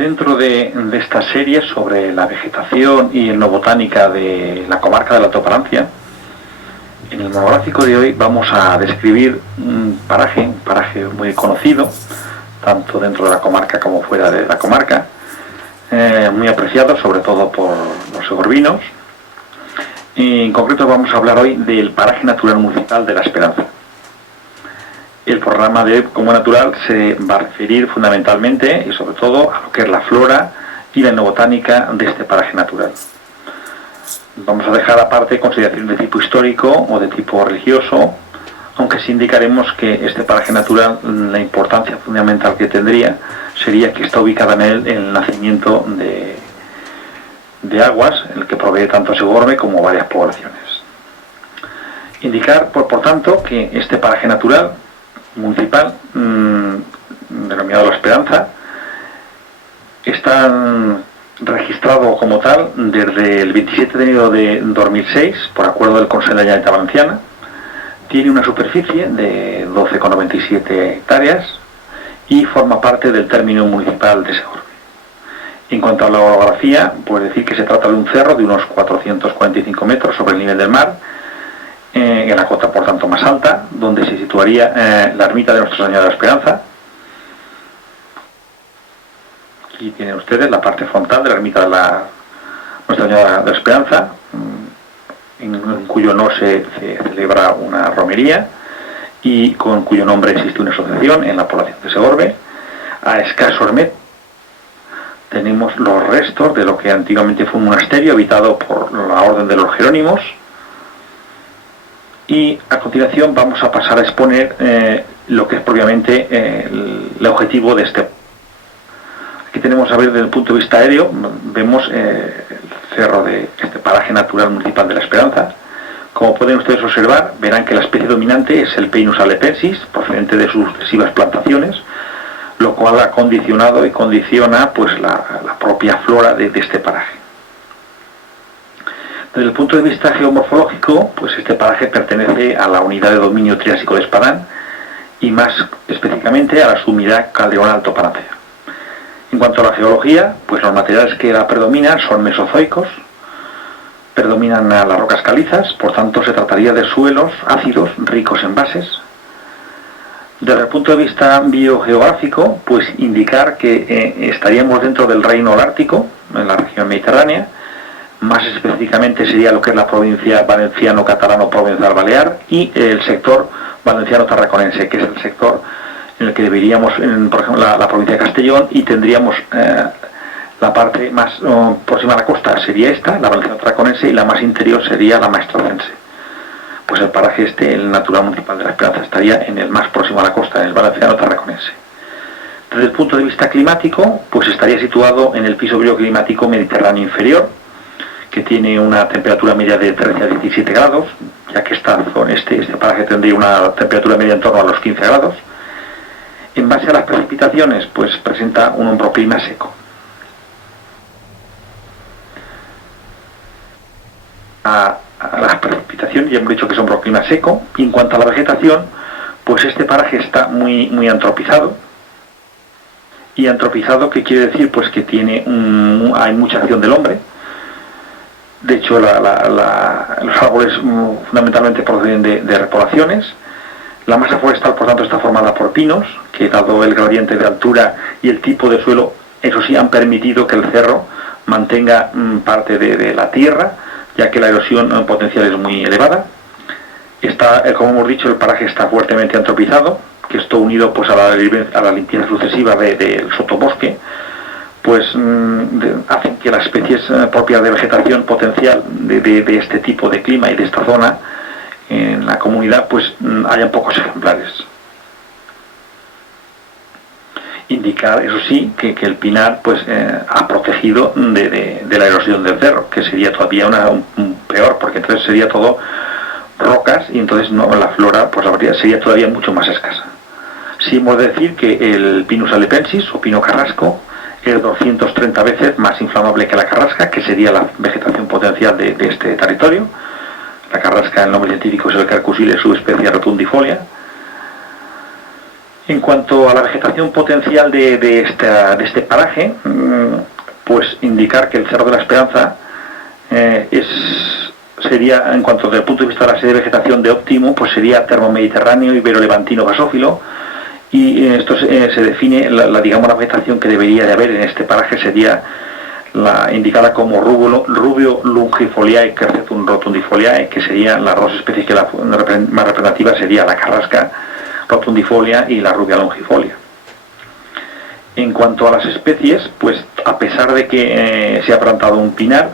Dentro de esta serie sobre la vegetación y etnobotánica de la comarca de la Alta Palancia, en el monográfico de hoy vamos a describir un paraje muy conocido, tanto dentro de la comarca como fuera de la comarca, muy apreciado sobre todo por los segorvinos. En concreto vamos a hablar hoy del paraje natural municipal de La Esperanza. El programa de hoy, como natural, se va a referir fundamentalmente y sobre todo a lo que es la flora y la etnobotánica de este paraje natural. Vamos a dejar aparte consideraciones de tipo histórico o de tipo religioso, aunque sí indicaremos que este paraje natural, la importancia fundamental que tendría sería que está ubicada en él el nacimiento de aguas, el que provee tanto Segorbe como varias poblaciones. Indicar, por tanto, que este paraje natural municipal, denominado La Esperanza, está registrado como tal desde el 27 de enero de 2006 por acuerdo del Consejo de la Generalitat Valenciana. Tiene una superficie de 12,97 hectáreas y forma parte del término municipal de Segorbe. En cuanto a la orografía, puede decir que se trata de un cerro de unos 445 metros sobre el nivel del mar, en la cota por tanto más alta, donde se situaría la ermita de Nuestra Señora de la Esperanza. Aquí tienen ustedes la parte frontal de la ermita de Nuestra Señora de la Esperanza, en cuyo honor se celebra una romería y con cuyo nombre existe una asociación en la población de Segorbe. A escasos metros tenemos los restos de lo que antiguamente fue un monasterio habitado por la Orden de los Jerónimos. Y a continuación vamos a pasar a exponer lo que es propiamente el objetivo de este. Aquí tenemos a ver desde el punto de vista aéreo, vemos el cerro de este paraje natural municipal de La Esperanza. Como pueden ustedes observar, verán que la especie dominante es el Pinus alepensis, procedente de sus sucesivas plantaciones, lo cual ha condicionado y condiciona pues la propia flora de este paraje. Desde el punto de vista geomorfológico, pues este paraje pertenece a la unidad de dominio Triásico de Espadán y más específicamente a la subunidad Calderón Alto Palancia. En cuanto a la geología, pues los materiales que la predominan son mesozoicos, predominan las rocas calizas, por tanto se trataría de suelos ácidos ricos en bases. Desde el punto de vista biogeográfico, pues indicar que estaríamos dentro del reino holártico, en la región mediterránea. Más específicamente sería lo que es la provincia valenciano-catalano-provenzal balear y el sector valenciano-tarraconense, que es el sector en el que deberíamos, por ejemplo, la provincia de Castellón, y tendríamos la parte más próxima a la costa sería esta, la valenciano-tarraconense, y la más interior sería la maestrazense. Pues el paraje el natural municipal de La Esperanza, estaría en el más próximo a la costa, en el valenciano-tarraconense. Desde el punto de vista climático, pues estaría situado en el piso bioclimático mediterráneo inferior, que tiene una temperatura media de 13 a 17 grados, ya que este paraje tendría una temperatura media en torno a los 15 grados. En base a las precipitaciones, pues presenta un hombroclima seco. A las precipitaciones, ya hemos dicho que es hombroclima seco, y en cuanto a la vegetación, pues este paraje está muy antropizado. Y antropizado, ¿qué quiere decir? Pues que hay mucha acción del hombre. De hecho, los árboles fundamentalmente proceden de repoblaciones. La masa forestal, por tanto, está formada por pinos, que dado el gradiente de altura y el tipo de suelo, eso sí, han permitido que el cerro mantenga parte de la tierra, ya que la erosión potencial es muy elevada. Como hemos dicho, el paraje está fuertemente antropizado, que esto unido pues a la limpieza sucesiva del sotobosque, pues hacen que las especies propias de vegetación potencial de este tipo de clima y de esta zona en la comunidad pues hayan pocos ejemplares. Indicar, eso sí, que el pinar pues ha protegido de la erosión del cerro, que sería todavía peor, porque entonces sería todo rocas y entonces la flora pues la variedad sería todavía mucho más escasa. Sí hemos de decir que el Pinus alepensis o pino carrasco es 230 veces más inflamable que la carrasca, que sería la vegetación potencial de este territorio. La carrasca, el nombre científico es el Quercus subespecie rotundifolia. En cuanto a la vegetación potencial de este paraje, pues indicar que el Cerro de la Esperanza sería, en cuanto desde el punto de vista de la serie de vegetación de óptimo, pues sería termomediterráneo, ibero-levantino, basófilo, y esto se define, digamos, la vegetación que debería de haber en este paraje sería la indicada como Rubio longifoliae Quercetum rotundifoliae, que serían las dos especies que más representativas sería la carrasca rotundifolia y la rubia longifolia. En cuanto a las especies, pues a pesar de que se ha plantado un pinar,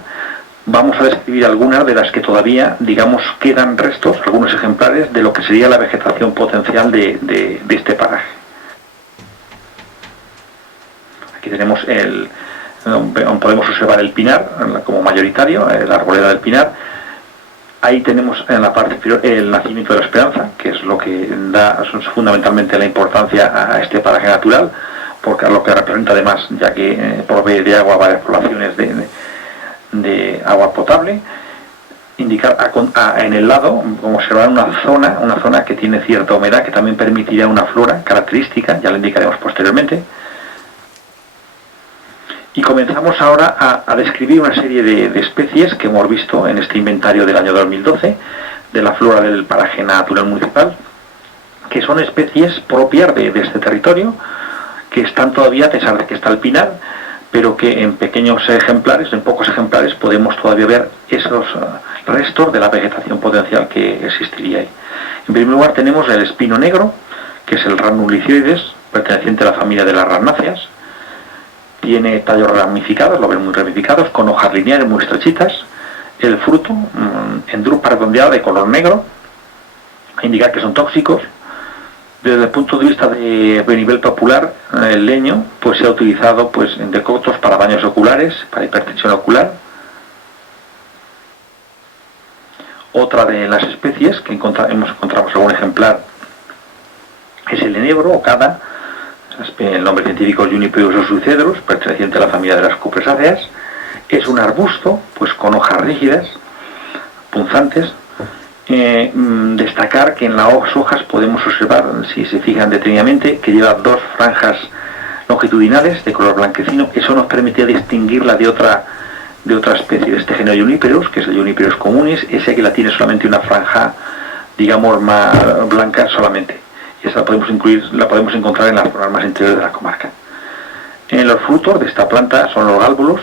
vamos a describir algunas de las que todavía, digamos, quedan restos, algunos ejemplares de lo que sería la vegetación potencial de este paraje. Aquí tenemos podemos observar el pinar como mayoritario, la arboleda del pinar. Ahí tenemos en la parte inferior el nacimiento de la Esperanza, que es lo que da fundamentalmente la importancia a este paraje natural, porque a lo que representa además, ya que provee de agua a varias poblaciones de agua potable. Indicar en el lado, como observar una zona que tiene cierta humedad, que también permitiría una flora característica, ya lo indicaremos posteriormente. Y comenzamos ahora a describir una serie de especies que hemos visto en este inventario del año 2012 de la flora del paraje natural municipal, que son especies propias de este territorio, que están todavía, a pesar de que está el pinar, pero que en pequeños ejemplares, en pocos ejemplares, podemos todavía ver esos restos de la vegetación potencial que existiría ahí. En primer lugar tenemos el espino negro, que es el Ranulicioides, perteneciente a la familia de las rarnáceas. Tiene tallos ramificados, lo ven muy ramificados, con hojas lineares muy estrechitas. El fruto en drupa redondeada de color negro, a indicar que son tóxicos. Desde el punto de vista de nivel popular, el leño pues se ha utilizado pues en decoctos para daños oculares, para hipertensión ocular. Otra de las especies que encontramos algún ejemplar es el enebro o cada. El nombre científico es Juniperus osucedrus, perteneciente a la familia de las cupresáceas. Es un arbusto pues con hojas rígidas, punzantes. Destacar que en las hojas podemos observar, si se fijan detenidamente, que lleva dos franjas longitudinales de color blanquecino. Eso nos permitía distinguirla de otra especie de este género Juniperus, que es el Juniperus communis. Ese que la tiene solamente una franja, digamos, más blanca solamente. Y esa la podemos encontrar en las zonas más interiores de la comarca. En los frutos de esta planta son los gálbulos,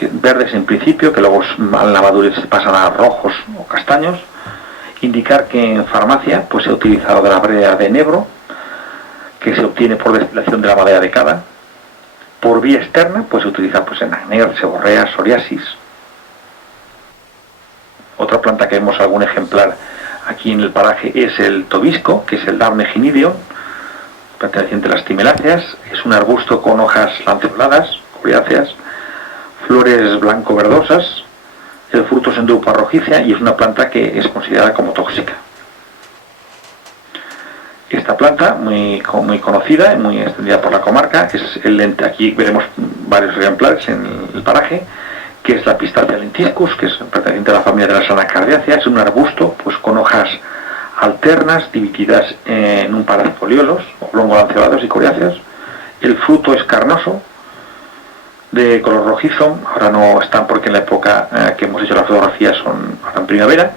verdes en principio, que luego al la madurez se pasan a rojos o castaños. Indicar que en farmacia pues se ha utilizado de la brea de enebro, que se obtiene por destilación de la madera de cada. Por vía externa pues se utiliza pues en acné, seborrea, psoriasis. Otra planta que vemos algún ejemplar aquí en el paraje es el tobisco, que es el Daphne ginidium, perteneciente a las timeláceas. Es un arbusto con hojas lanceoladas, coriáceas, flores blanco-verdosas. El fruto es en drupa rojiza y es una planta que es considerada como tóxica. Esta planta, muy conocida y muy extendida por la comarca, es aquí veremos varios ejemplares en el paraje, que es la Pistacia lentiscus, que es perteneciente a la familia de las anacardiáceas. Es un arbusto pues con hojas alternas, divididas en un par de foliolos, oblongo-lanceolados y coriáceos. El fruto es carnoso, de color rojizo. Ahora no están porque en la época que hemos hecho las fotografías son ahora en primavera.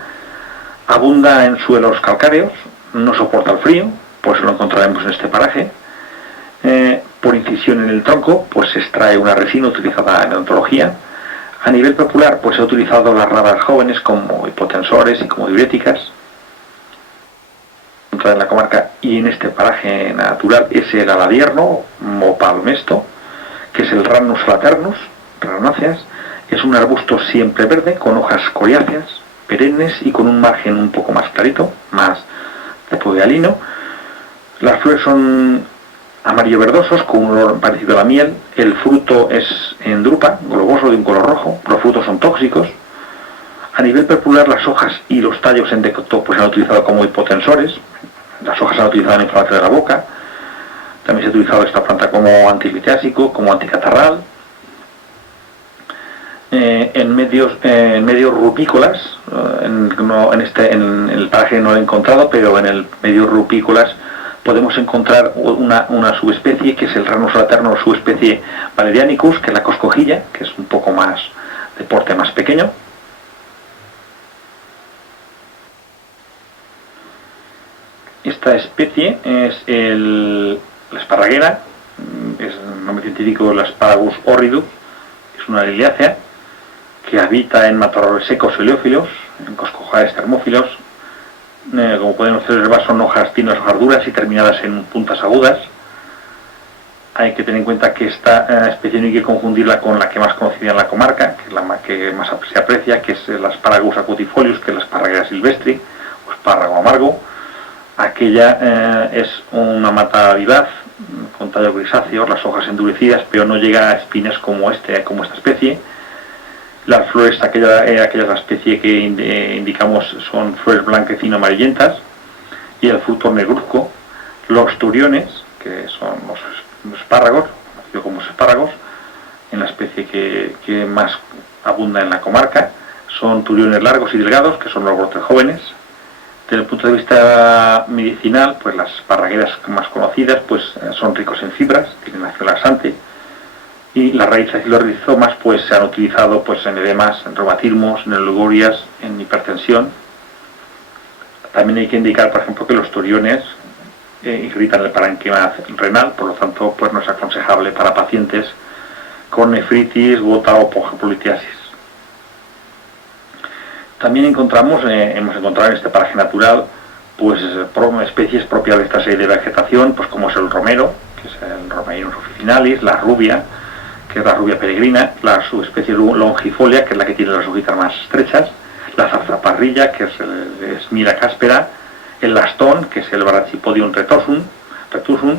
Abunda en suelos calcáreos, no soporta el frío, por eso lo encontraremos en este paraje. Por incisión en el tronco pues se extrae una resina utilizada en odontología. A nivel popular pues se ha utilizado las radas jóvenes como hipotensores y como diuréticas. En la comarca y en este paraje natural es el aladierno o palmesto, que es el Rhamnus flaternus, rarnáceas. Es un arbusto siempre verde, con hojas coriáceas, perennes y con un margen un poco más clarito, más tipo de alino. Las flores son amarillo verdosos, con un olor parecido a la miel. El fruto es en drupa, globoso, de un color rojo. Los frutos son tóxicos. A nivel popular, las hojas y los tallos en decocto pues se han utilizado como hipotensores. Las hojas se han utilizado en inflamación de la boca. También se ha utilizado esta planta como antilitiásico, como anticatarral. En medios rupícolas, en el paraje no lo he encontrado, pero en el medio rupícolas podemos encontrar una subespecie que es el Ranus laterno, subespecie valerianicus, que es la coscojilla, que es un poco más de porte más pequeño. Esta especie es la esparraguera, es el nombre científico el Asparagus horridus, es una liliácea que habita en matorrales secos heliófilos, en coscojaes termófilos. Como pueden observar, son hojas, tienen las hojas duras y terminadas en puntas agudas. Hay que tener en cuenta que esta especie no hay que confundirla con la que más conocida en la comarca, que es la que más se aprecia, que es el Asparagus acutifolius, que es la esparraguera silvestre o espárrago amargo. Aquella es una mata vivaz, con tallo grisáceo, las hojas endurecidas, pero no llega a espinas como esta especie. Las flores, aquella es la especie que indicamos, son flores blanquecino amarillentas, y el fruto negruzco. Los turiones, que son los espárragos, conocidos como espárragos, en la especie que más abunda en la comarca, son turiones largos y delgados, que son los brotes jóvenes. Desde el punto de vista medicinal, pues las esparragueras más conocidas pues son ricos en fibras, tienen acción laxante, y las raíces y los rizomas pues se han utilizado pues en edemas, en reumatismos, en lugurias, en hipertensión. También hay que indicar, por ejemplo, que los turiones irritan el parénquima renal, por lo tanto pues no es aconsejable para pacientes con nefritis, gota o polipolitiasis. También hemos encontrado en este paraje natural pues especies propias de esta serie de vegetación, pues como es el romero, que es el Romainus officinalis, la rubia, que es la rubia peregrina, la subespecie longifolia, que es la que tiene las hojitas más estrechas, la zarzaparrilla, que es el Smira caspera, el lastón, que es el Brachypodium retusum.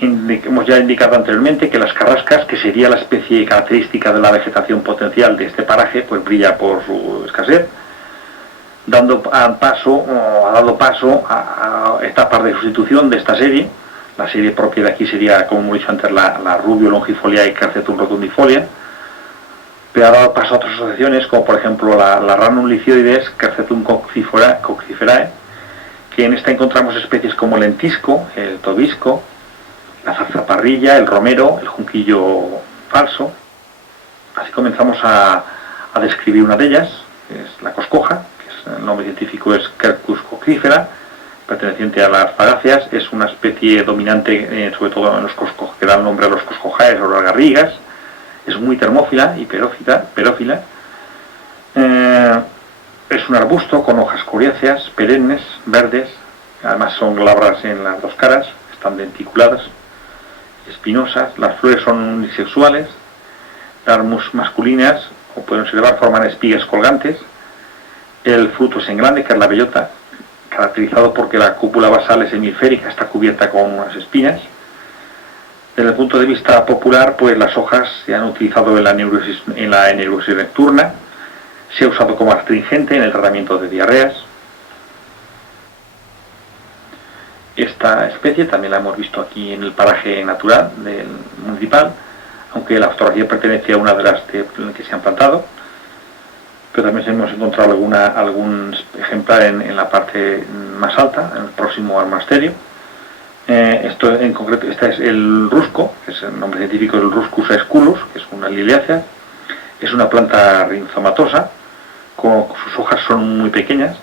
Hemos ya indicado anteriormente que las carrascas, que sería la especie característica de la vegetación potencial de este paraje, pues brilla por su escasez, ha dado paso a etapas de sustitución de esta serie. La serie propia de aquí sería, como hemos dicho antes, la rubio longifolia y Quercetum rotundifolia, pero ha dado paso a otras asociaciones, como por ejemplo la Rhanum lichioides, Quercetum cocciferae, que en esta encontramos especies como el lentisco, el tobisco, la zarzaparrilla, el romero, el junquillo falso. Así comenzamos a describir una de ellas, que es la coscoja, que el nombre científico es Quercus coccifera, perteneciente a las fagáceas. Es una especie dominante, sobre todo en los coscojos, que da el nombre a los coscojaes o las garrigas. Es muy termófila y perófila. Es un arbusto con hojas coriáceas, perennes, verdes. Además son glabras en las dos caras, están denticuladas, espinosas. Las flores son unisexuales, las masculinas, como pueden observar, forman espigas colgantes. El fruto es en grande, que es la bellota, caracterizado porque la cúpula basal es hemisférica, está cubierta con unas espinas. Desde el punto de vista popular, pues las hojas se han utilizado en la neurosis nocturna, se ha usado como astringente en el tratamiento de diarreas. Esta especie también la hemos visto aquí en el paraje natural del municipal, aunque la fotografía pertenece a una de las que se han plantado, pero también hemos encontrado algún ejemplar en la parte más alta, próximo al monasterio. Esto en concreto, este es el rusco, que es el nombre científico del Ruscus aesculus, que es una liliácea. Es una planta rizomatosa, sus hojas son muy pequeñas.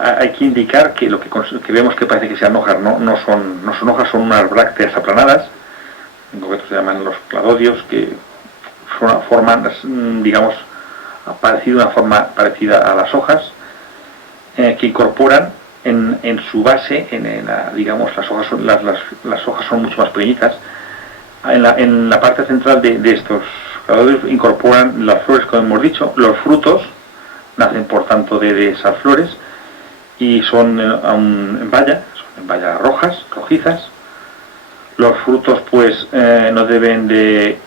Hay que indicar que lo que vemos que parece que sean hojas no son hojas, son unas brácteas aplanadas, en concreto se llaman los cladodios, que forman, digamos, una forma parecida a las hojas, que incorporan en su base, digamos, las hojas son mucho más pequeñitas. En la parte central de estos cladodios incorporan las flores, como hemos dicho. Los frutos nacen por tanto de esas flores y son en bayas rojizas. Los frutos pues no deben de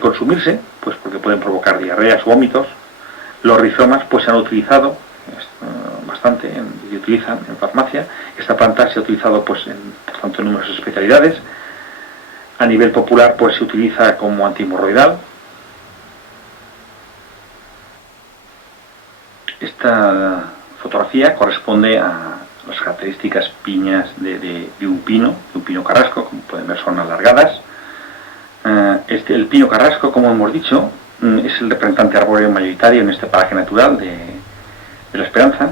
consumirse, pues porque pueden provocar diarreas o vómitos. Los rizomas pues se han utilizado bastante, se utilizan en farmacia. Esta planta se ha utilizado pues por tanto en numerosas especialidades. A nivel popular pues se utiliza como antihemorroidal. Esta fotografía corresponde a Las características piñas de un pino carrasco, como pueden ver, son alargadas. El pino carrasco, como hemos dicho, es el representante arbóreo mayoritario en este paraje natural de La Esperanza.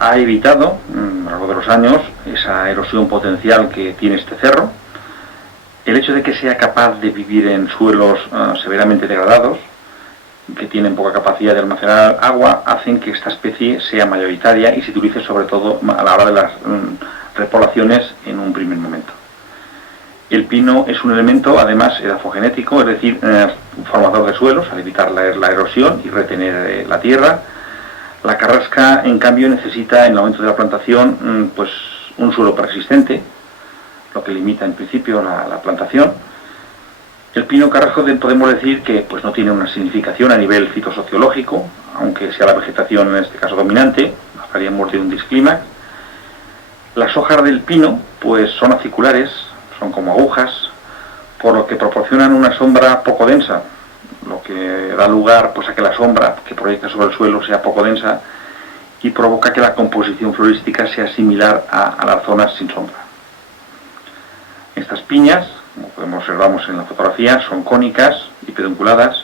Ha evitado, a lo largo de los años, esa erosión potencial que tiene este cerro. El hecho de que sea capaz de vivir en suelos severamente degradados, que tienen poca capacidad de almacenar agua, hacen que esta especie sea mayoritaria y se utilice sobre todo a la hora de las repoblaciones en un primer momento. El pino es un elemento, además, edafogenético, es decir, formador de suelos, al evitar la erosión y retener la tierra. La carrasca, en cambio, necesita, en el momento de la plantación, pues un suelo persistente, lo que limita en principio la plantación. El pino carrasco podemos decir que pues no tiene una significación a nivel fitosociológico, aunque sea la vegetación en este caso dominante, hablaríamos de un disclímax. Las hojas del pino pues son aciculares, son como agujas, por lo que proporcionan una sombra poco densa, lo que da lugar pues a que la sombra que proyecta sobre el suelo sea poco densa y provoca que la composición florística sea similar a las zonas sin sombra. Estas piñas, como observamos en la fotografía, son cónicas y pedunculadas,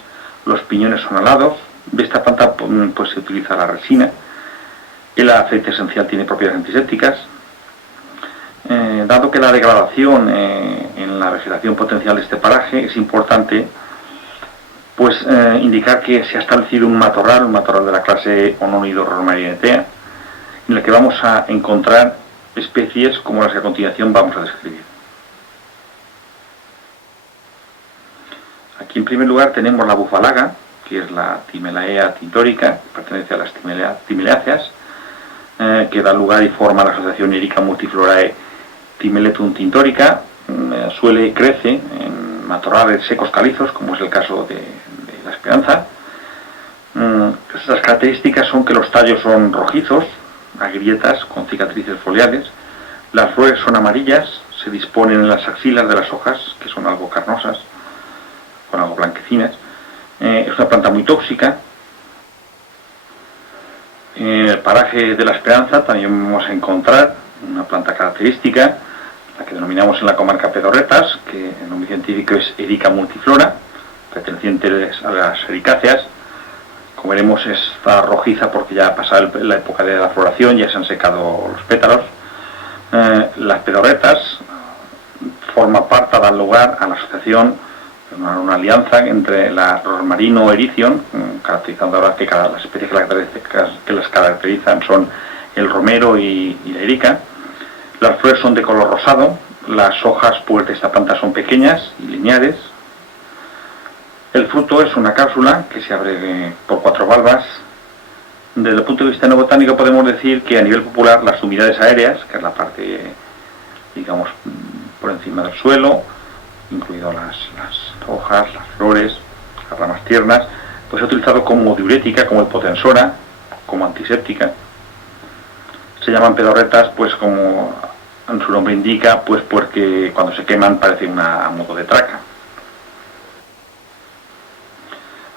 los piñones son alados. De esta planta pues se utiliza la resina. El aceite esencial tiene propiedades antisépticas. Dado que la degradación en la vegetación potencial de este paraje es importante, pues indicar que se ha establecido un matorral de la clase Ononidorromarinetea, en el que vamos a encontrar especies como las que a continuación vamos a describir. Aquí en primer lugar tenemos la bufalaga, que es la Timelaea tintorica, que pertenece a las Timeleáceas, que da lugar y forma la asociación Erica multiflorae Timeletum tintorica. Crece en matorrales secos calizos, como es el caso de La Esperanza. Estas características son que los tallos son rojizos, a grietas con cicatrices foliares. Las flores son amarillas, se disponen en las axilas de las hojas, que son algo carnosas, con algo blanquecinas. Es una planta muy tóxica. En el paraje de La Esperanza también vamos a encontrar una planta característica, la que denominamos en la comarca pedorretas, que el nombre científico es Erica multiflora, perteneciente a las ericáceas. Como veremos, está rojiza porque ya ha pasado la época de la floración, ya se han secado los pétalos. Las pedorretas forma parte, da lugar a la asociación, una alianza entre la Rosmarino ericion, caracterizando ahora que las especies que las caracterizan son el romero y la erica. Las flores son de color rosado, las hojas pues, de esta planta son pequeñas y lineares. El fruto es una cápsula que se abre por 4 valvas. Desde el punto de vista neobotánico podemos decir que a nivel popular las humedades aéreas, que es la parte, digamos, por encima del suelo, incluido las hojas, las flores, las ramas tiernas, pues se ha utilizado como diurética, como hipotensora, como antiséptica. Se llaman pedorretas, pues como su nombre indica, pues porque cuando se queman parece a modo de traca.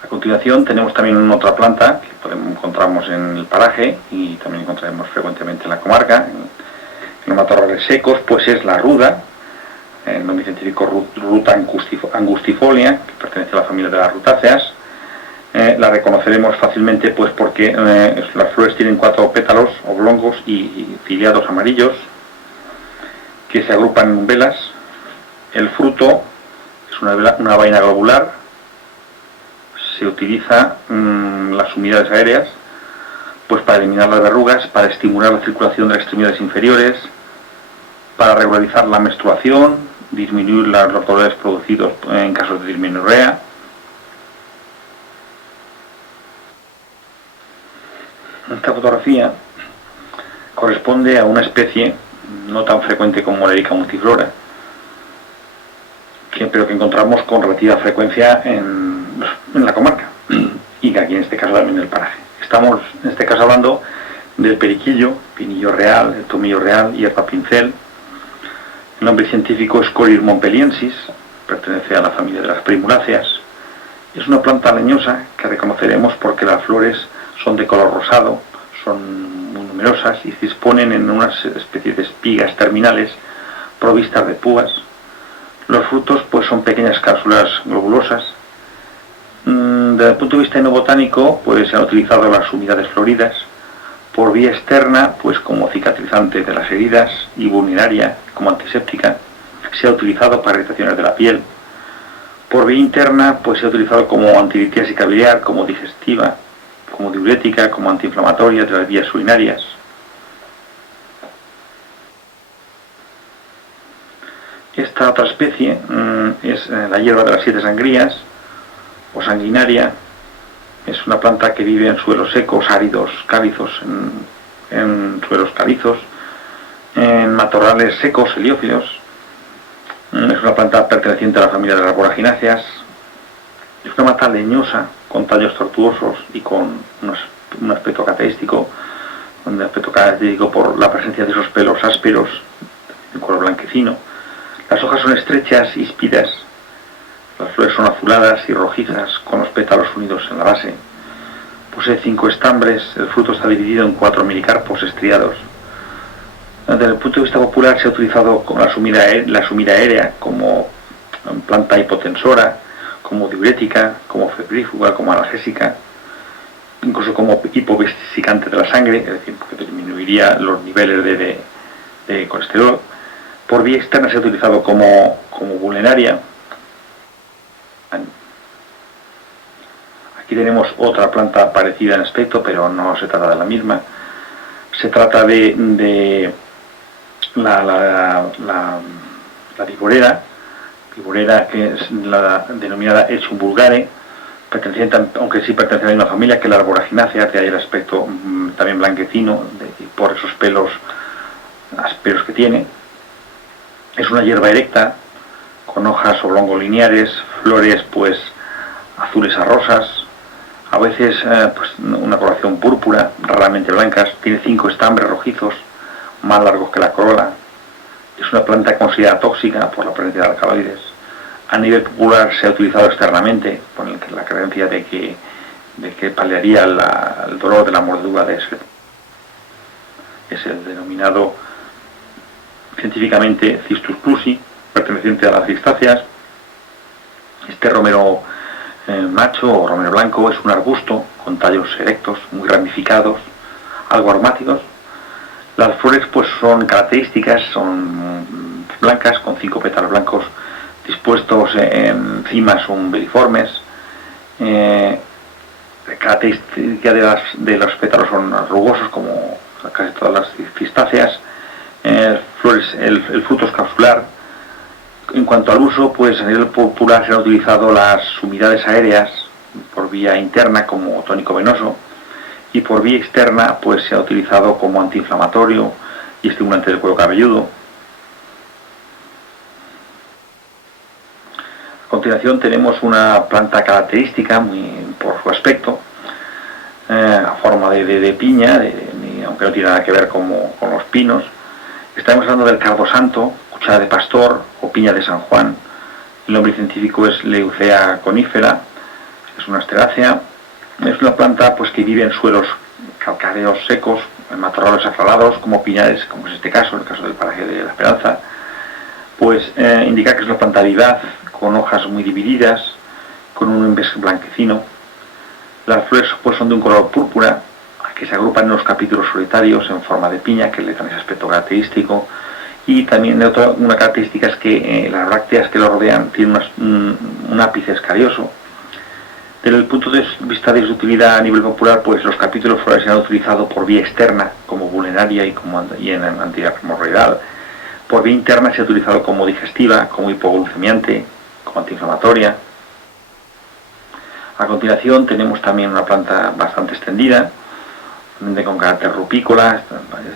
A continuación tenemos también otra planta que encontramos en el paraje y también encontraremos frecuentemente en la comarca, en los matorrales secos, pues es la ruda, el nombre científico Ruta angustifolia, que pertenece a la familia de las rutáceas. La reconoceremos fácilmente pues porque las flores tienen 4 pétalos oblongos y ciliados amarillos que se agrupan en umbelas. El fruto es una vaina globular. Se utiliza las humedades aéreas pues para eliminar las verrugas, para estimular la circulación de las extremidades inferiores, para regularizar la menstruación, disminuir los dolores producidos en casos de dismenorrea. Esta fotografía corresponde a una especie no tan frecuente como la Erica multiflora, pero que encontramos con relativa frecuencia en la comarca y que aquí en este caso también en el paraje. Estamos en este caso hablando del periquillo, pinillo real, el tomillo real, hierba pincel. El nombre científico es Corir montpelliensis, pertenece a la familia de las primuláceas. Es una planta leñosa que reconoceremos porque las flores son de color rosado, son muy numerosas y se disponen en unas especies de espigas terminales provistas de púas. Los frutos pues son pequeñas cápsulas globulosas. Desde el punto de vista enobotánico, pues se han utilizado las unidades floridas por vía externa, pues como cicatrizante de las heridas y vulneraria como antiséptica. Se ha utilizado para irritaciones de la piel. Por vía interna, pues se ha utilizado como antilitiásica biliar, como digestiva, como diurética, como antiinflamatoria de las vías urinarias. Esta otra especie es la hierba de las 7 sangrías o sanguinaria. Es una planta que vive en suelos secos, áridos, calizos, en suelos calizos, en matorrales secos, heliófilos. Es una planta perteneciente a la familia de las voragináceas. Es una mata leñosa, con tallos tortuosos y con un aspecto característico, por la presencia de esos pelos ásperos, de color blanquecino. Las hojas son estrechas, híspidas. Las flores son azuladas y rojizas, con los pétalos unidos en la base. Posee 5 estambres, el fruto está dividido en 4 melicarpos estriados. Desde el punto de vista popular se ha utilizado como la sumida aérea como planta hipotensora, como diurética, como febrífuga, como analgésica, incluso como hipovesicante de la sangre, es decir, porque disminuiría los niveles de colesterol. Por vía externa se ha utilizado como vulneraria. Aquí tenemos otra planta parecida en aspecto, pero no se trata de la misma. Se trata de la viborera, que es la denominada Echum vulgare, aunque sí pertenece a la misma familia que la voraginácea, que hay el aspecto también blanquecino por esos pelos ásperos que tiene. Es una hierba erecta, con hojas oblongo-lineares, flores pues azules a rosas, a veces pues una coloración púrpura, raramente blancas. Tiene 5 estambres rojizos, más largos que la corola. Es una planta considerada tóxica por la presencia de alcaloides. A nivel popular se ha utilizado externamente, con la creencia de que paliaría el dolor de la mordedura de ese. Es el denominado científicamente Cistus clusi, perteneciente a las cistáceas. Este romero macho o romero blanco es un arbusto con tallos erectos, muy ramificados, algo aromáticos. Las flores pues son características, son blancas, con 5 pétalos blancos dispuestos en cimas umbelliformes. Característica de los pétalos son rugosos, como casi todas las cistáceas. El fruto es capsular. En cuanto al uso, pues a nivel popular se han utilizado las humedades aéreas por vía interna como tónico venoso, y por vía externa pues se ha utilizado como antiinflamatorio y estimulante del cuero cabelludo. A continuación tenemos una planta característica por su aspecto, a forma de piña, aunque no tiene nada que ver con los pinos. Estamos hablando del cardo santo, cuchara de pastor o piña de San Juan. El nombre científico es Leucea conifera, es una asterácea. Es una planta pues que vive en suelos calcáreos secos, en matorrales aflalados, como piñares, como es este caso, el caso del paraje de la Esperanza. Pues indica que es una planta vivaz, con hojas muy divididas, con un embés blanquecino. Las flores pues son de un color púrpura, que se agrupan en los capítulos solitarios en forma de piña, que le dan ese aspecto característico. Y también una característica es que las brácteas que lo rodean tienen un ápice escarioso. Desde el punto de vista de su utilidad a nivel popular, pues los capítulos florales se han utilizado por vía externa como vulneraria y en antihemorroidal. Por vía interna se ha utilizado como digestiva, como hipoglucemiante, como antiinflamatoria. A continuación tenemos también una planta bastante extendida, con carácter rupícola,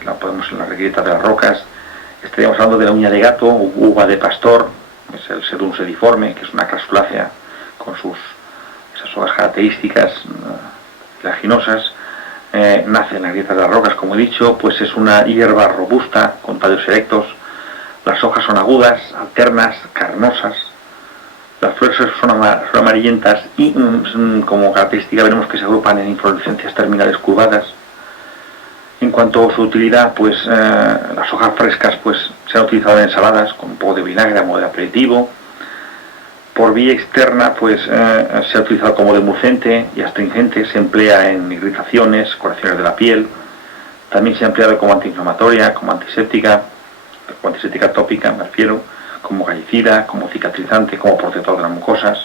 la podemos en la reguerita de las rocas. Estaríamos hablando de la uña de gato o uva de pastor, es el sedum sediforme, que es una crasulácea con esas hojas características laginosas. Nace en la grieta de las rocas, como he dicho, pues es una hierba robusta con tallos erectos. Las hojas son agudas, alternas, carnosas. Las flores son amarillentas y como característica veremos que se agrupan en inflorescencias terminales curvadas. En cuanto a su utilidad, pues las hojas frescas pues se han utilizado en ensaladas con un poco de vinagre a modo de aperitivo. Por vía externa, pues se ha utilizado como demulcente y astringente, se emplea en irritaciones, curaciones de la piel. También se ha empleado como antiinflamatoria, como antiséptica tópica, me refiero, como gallicida, como cicatrizante, como protector de las mucosas.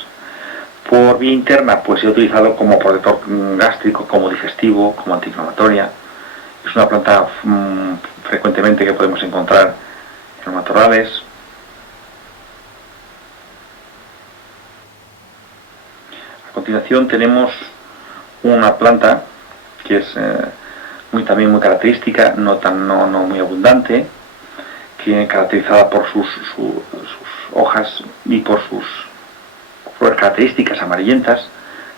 Por vía interna, pues se ha utilizado como protector gástrico, como digestivo, como antiinflamatoria. Es una planta frecuentemente que podemos encontrar en los matorrales. A continuación tenemos una planta que es también muy característica, no muy abundante, que caracterizada por sus hojas y por sus flores características amarillentas,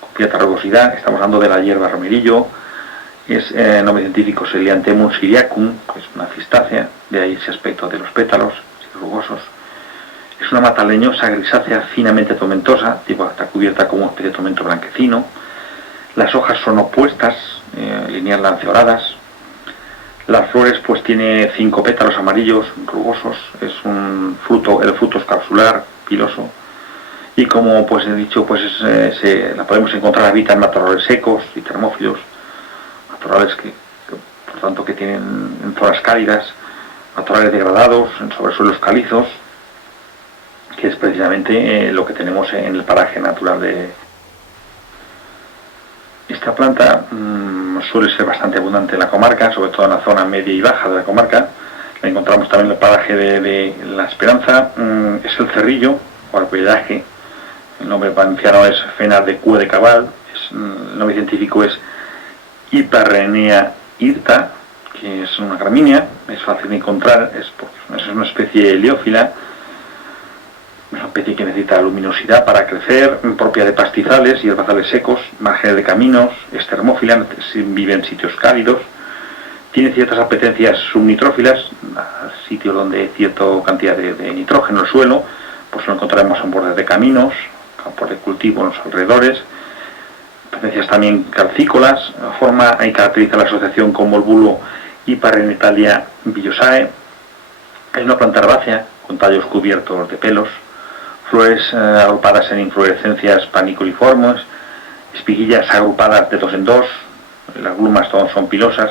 con cierta rugosidad. Estamos hablando de la hierba romerillo. El nombre científico es Elianthemum syriacum, que es una cistácea, de ahí ese aspecto de los pétalos rugosos. Es una mata leñosa, grisácea, finamente tomentosa, está cubierta con una especie de tomento blanquecino. Las hojas son opuestas, lineal lanceoladas. Las flores pues tiene 5 pétalos amarillos, rugosos. Es el fruto es capsular, piloso. Y como pues he dicho, pues la podemos encontrar, habita en matorrales secos y termófilos. Matorrales que por tanto que tienen en zonas cálidas, matorrales degradados, en sobresuelos calizos, que es precisamente lo que tenemos en el paraje natural de esta planta. Suele ser bastante abundante en la comarca, sobre todo en la zona media y baja de la comarca. La encontramos también en el paraje de La Esperanza. Es el cerrillo o arbollaje. El nombre valenciano es Fena de Cue de Cabal. El nombre científico es Hiparrhenia hirta, que es una gramínea. Es fácil de encontrar, es una especie heliófila. Es una especie que necesita luminosidad para crecer, propia de pastizales y herbazales secos, márgenes de caminos, es termófila, vive en sitios cálidos, tiene ciertas apetencias subnitrófilas, sitios donde hay cierta cantidad de nitrógeno en el suelo, pues lo encontraremos en bordes de caminos, campos de cultivo en los alrededores, apetencias también calcícolas, y caracteriza la asociación con el bulo Hiparrenitalia villosae. Es una planta herbácea con tallos cubiertos de pelos, flores agrupadas en inflorescencias paniculiformes, espiguillas agrupadas de 2 en 2, las glumas todas son pilosas.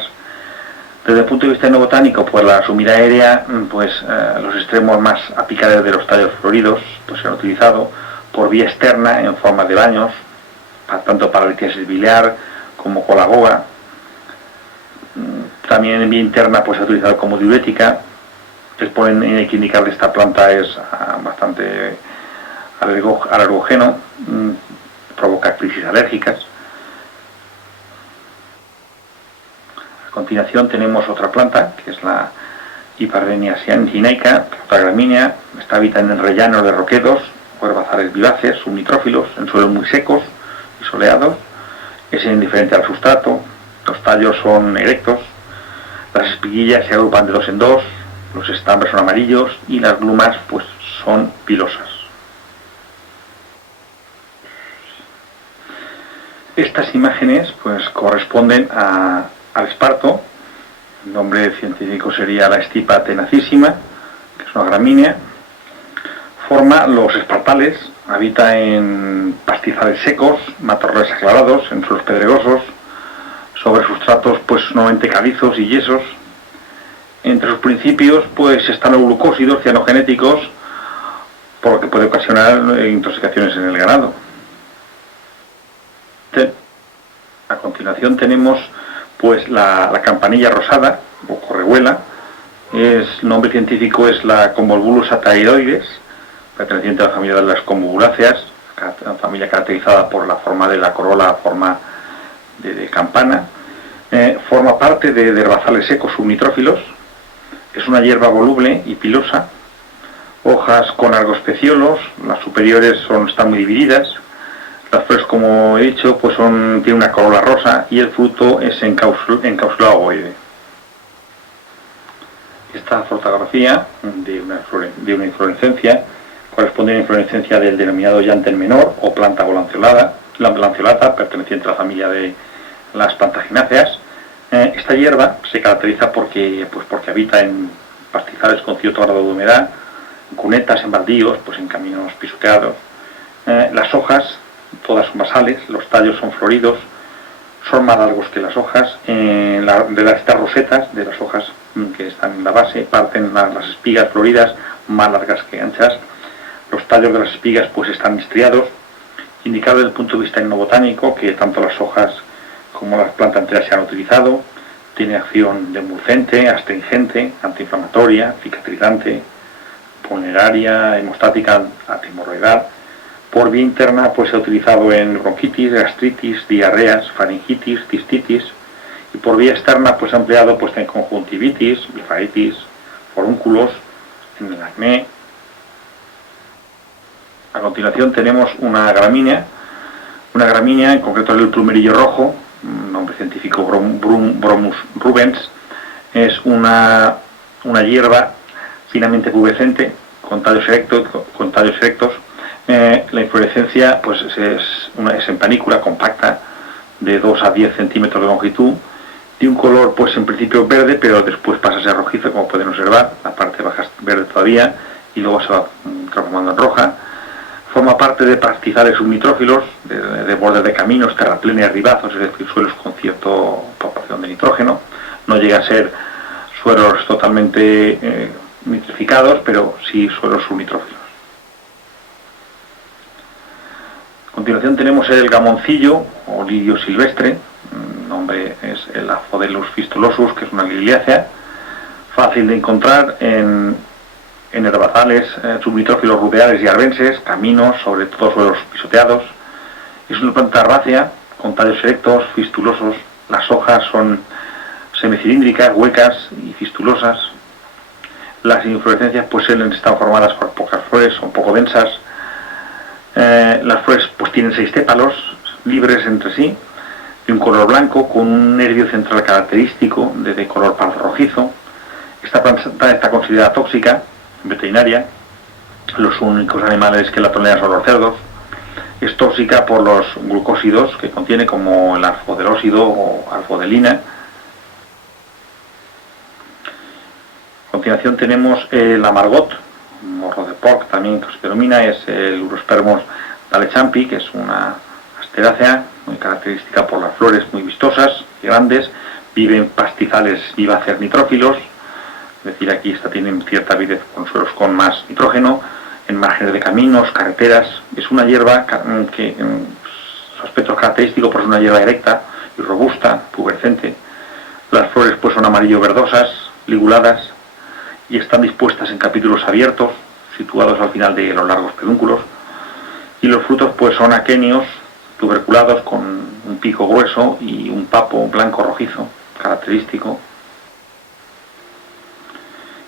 Desde el punto de vista botánico, pues la sumida aérea, pues los extremos más apicales de los tallos floridos pues se han utilizado por vía externa en forma de baños, tanto para litiasis biliar como colagoga. También en vía interna pues se ha utilizado como diurética. Hay que indicar que esta planta es bastante alergógeno, provoca crisis alérgicas. A continuación tenemos otra planta, que es la Hiparrhenia sianchinaica, otra gramínea. Esta habita en rellanos de roquedos o herbazales vivaces, subnitrófilos, en suelos muy secos y soleados. Es indiferente al sustrato, los tallos son erectos, las espiguillas se agrupan de 2 en 2, los estambres son amarillos y las glumas pues son pilosas. Estas imágenes pues corresponden al esparto. El nombre científico sería la Stipa tenacissima, que es una gramínea. Forma los espartales, habita en pastizales secos, matorrales aclarados, en suelos pedregosos, sobre sustratos pues normalmente calizos y yesos. Entre sus principios pues están los glucósidos cianogenéticos, por lo que puede ocasionar intoxicaciones en el ganado. A continuación tenemos pues la campanilla rosada o correhuela. El nombre científico es la Convolvulus ataeroides, perteneciente a la familia de las convolvuláceas, una familia caracterizada por la forma de la corola, forma de campana. Forma parte de herbazales secos subnitrófilos. Es una hierba voluble y pilosa, hojas con largos peciolos, las superiores están muy divididas. Las flores, como he dicho, pues tiene una corola rosa y el fruto es encapsulado ovoide. Esta fotografía de una inflorescencia corresponde a una inflorescencia del denominado llantén menor o planta lanceolata, perteneciente a la familia de las plantagináceas. Esta hierba se caracteriza porque habita en pastizales con cierto grado de humedad, en cunetas, en baldíos, pues en caminos pisoteados. Las hojas, todas son basales, los tallos son floridos, son más largos que las hojas. De estas rosetas, de las hojas que están en la base, parten las espigas floridas más largas que anchas. Los tallos de las espigas pues están estriados, indicado desde el punto de vista etnobotánico que tanto las hojas como la planta entera se han utilizado. Tiene acción demulcente, astringente, antiinflamatoria, cicatrizante, pulmonaria, hemostática, antimorroidal. Por vía interna pues se ha utilizado en bronquitis, gastritis, diarreas, faringitis, cistitis, y por vía externa pues se ha empleado pues en conjuntivitis, blefaritis, forúnculos, en el acné. A continuación tenemos una gramínea, en concreto el plumerillo rojo, nombre científico Bromus rubens. Es una hierba finamente pubescente con tallos erectos. La inflorescencia pues es en panícula compacta de 2 a 10 centímetros de longitud, de un color pues en principio verde, pero después pasa a ser rojizo, como pueden observar. La parte baja es verde todavía y luego se va transformando en roja. Forma parte de pastizales subnitrófilos, de bordes de caminos, terraplenes, ribazos, es decir, suelos con cierta proporción de nitrógeno. No llega a ser suelos totalmente nitrificados, pero sí suelos subnitrófilos. A continuación tenemos el gamoncillo o lirio silvestre. El nombre es el Asphodelus fistulosus, que es una liliácea fácil de encontrar en herbazales subnitrófilos rudeales y arbenses, caminos, sobre todo suelos pisoteados. Es una planta herbácea con tallos erectos, fistulosos. Las hojas son semicilíndricas, huecas y fistulosas. Las inflorescencias pues están formadas por pocas flores, son poco densas. Las flores pues tienen 6 tépalos libres entre sí, de un color blanco con un nervio central característico de color pardo rojizo. Esta planta está considerada tóxica en veterinaria. Los únicos animales que la toleran son los cerdos. Es tóxica por los glucósidos que contiene, como el alfa-delósido o alfa-delina. A continuación tenemos el amargot, morro de porc también, que se denomina, es el Urospermos dalechampi, que es una asterácea muy característica por las flores muy vistosas y grandes. Vive en pastizales viváceos nitrófilos, es decir, aquí tienen cierta avidez con suelos con más nitrógeno, en márgenes de caminos, carreteras. Es una hierba que su aspecto es característico por ser una hierba erecta y robusta, pubescente. Las flores pues son amarillo-verdosas, liguladas, y están dispuestas en capítulos abiertos, situados al final de los largos pedúnculos. Y los frutos pues son aquenios, tuberculados, con un pico grueso y un papo blanco rojizo, característico.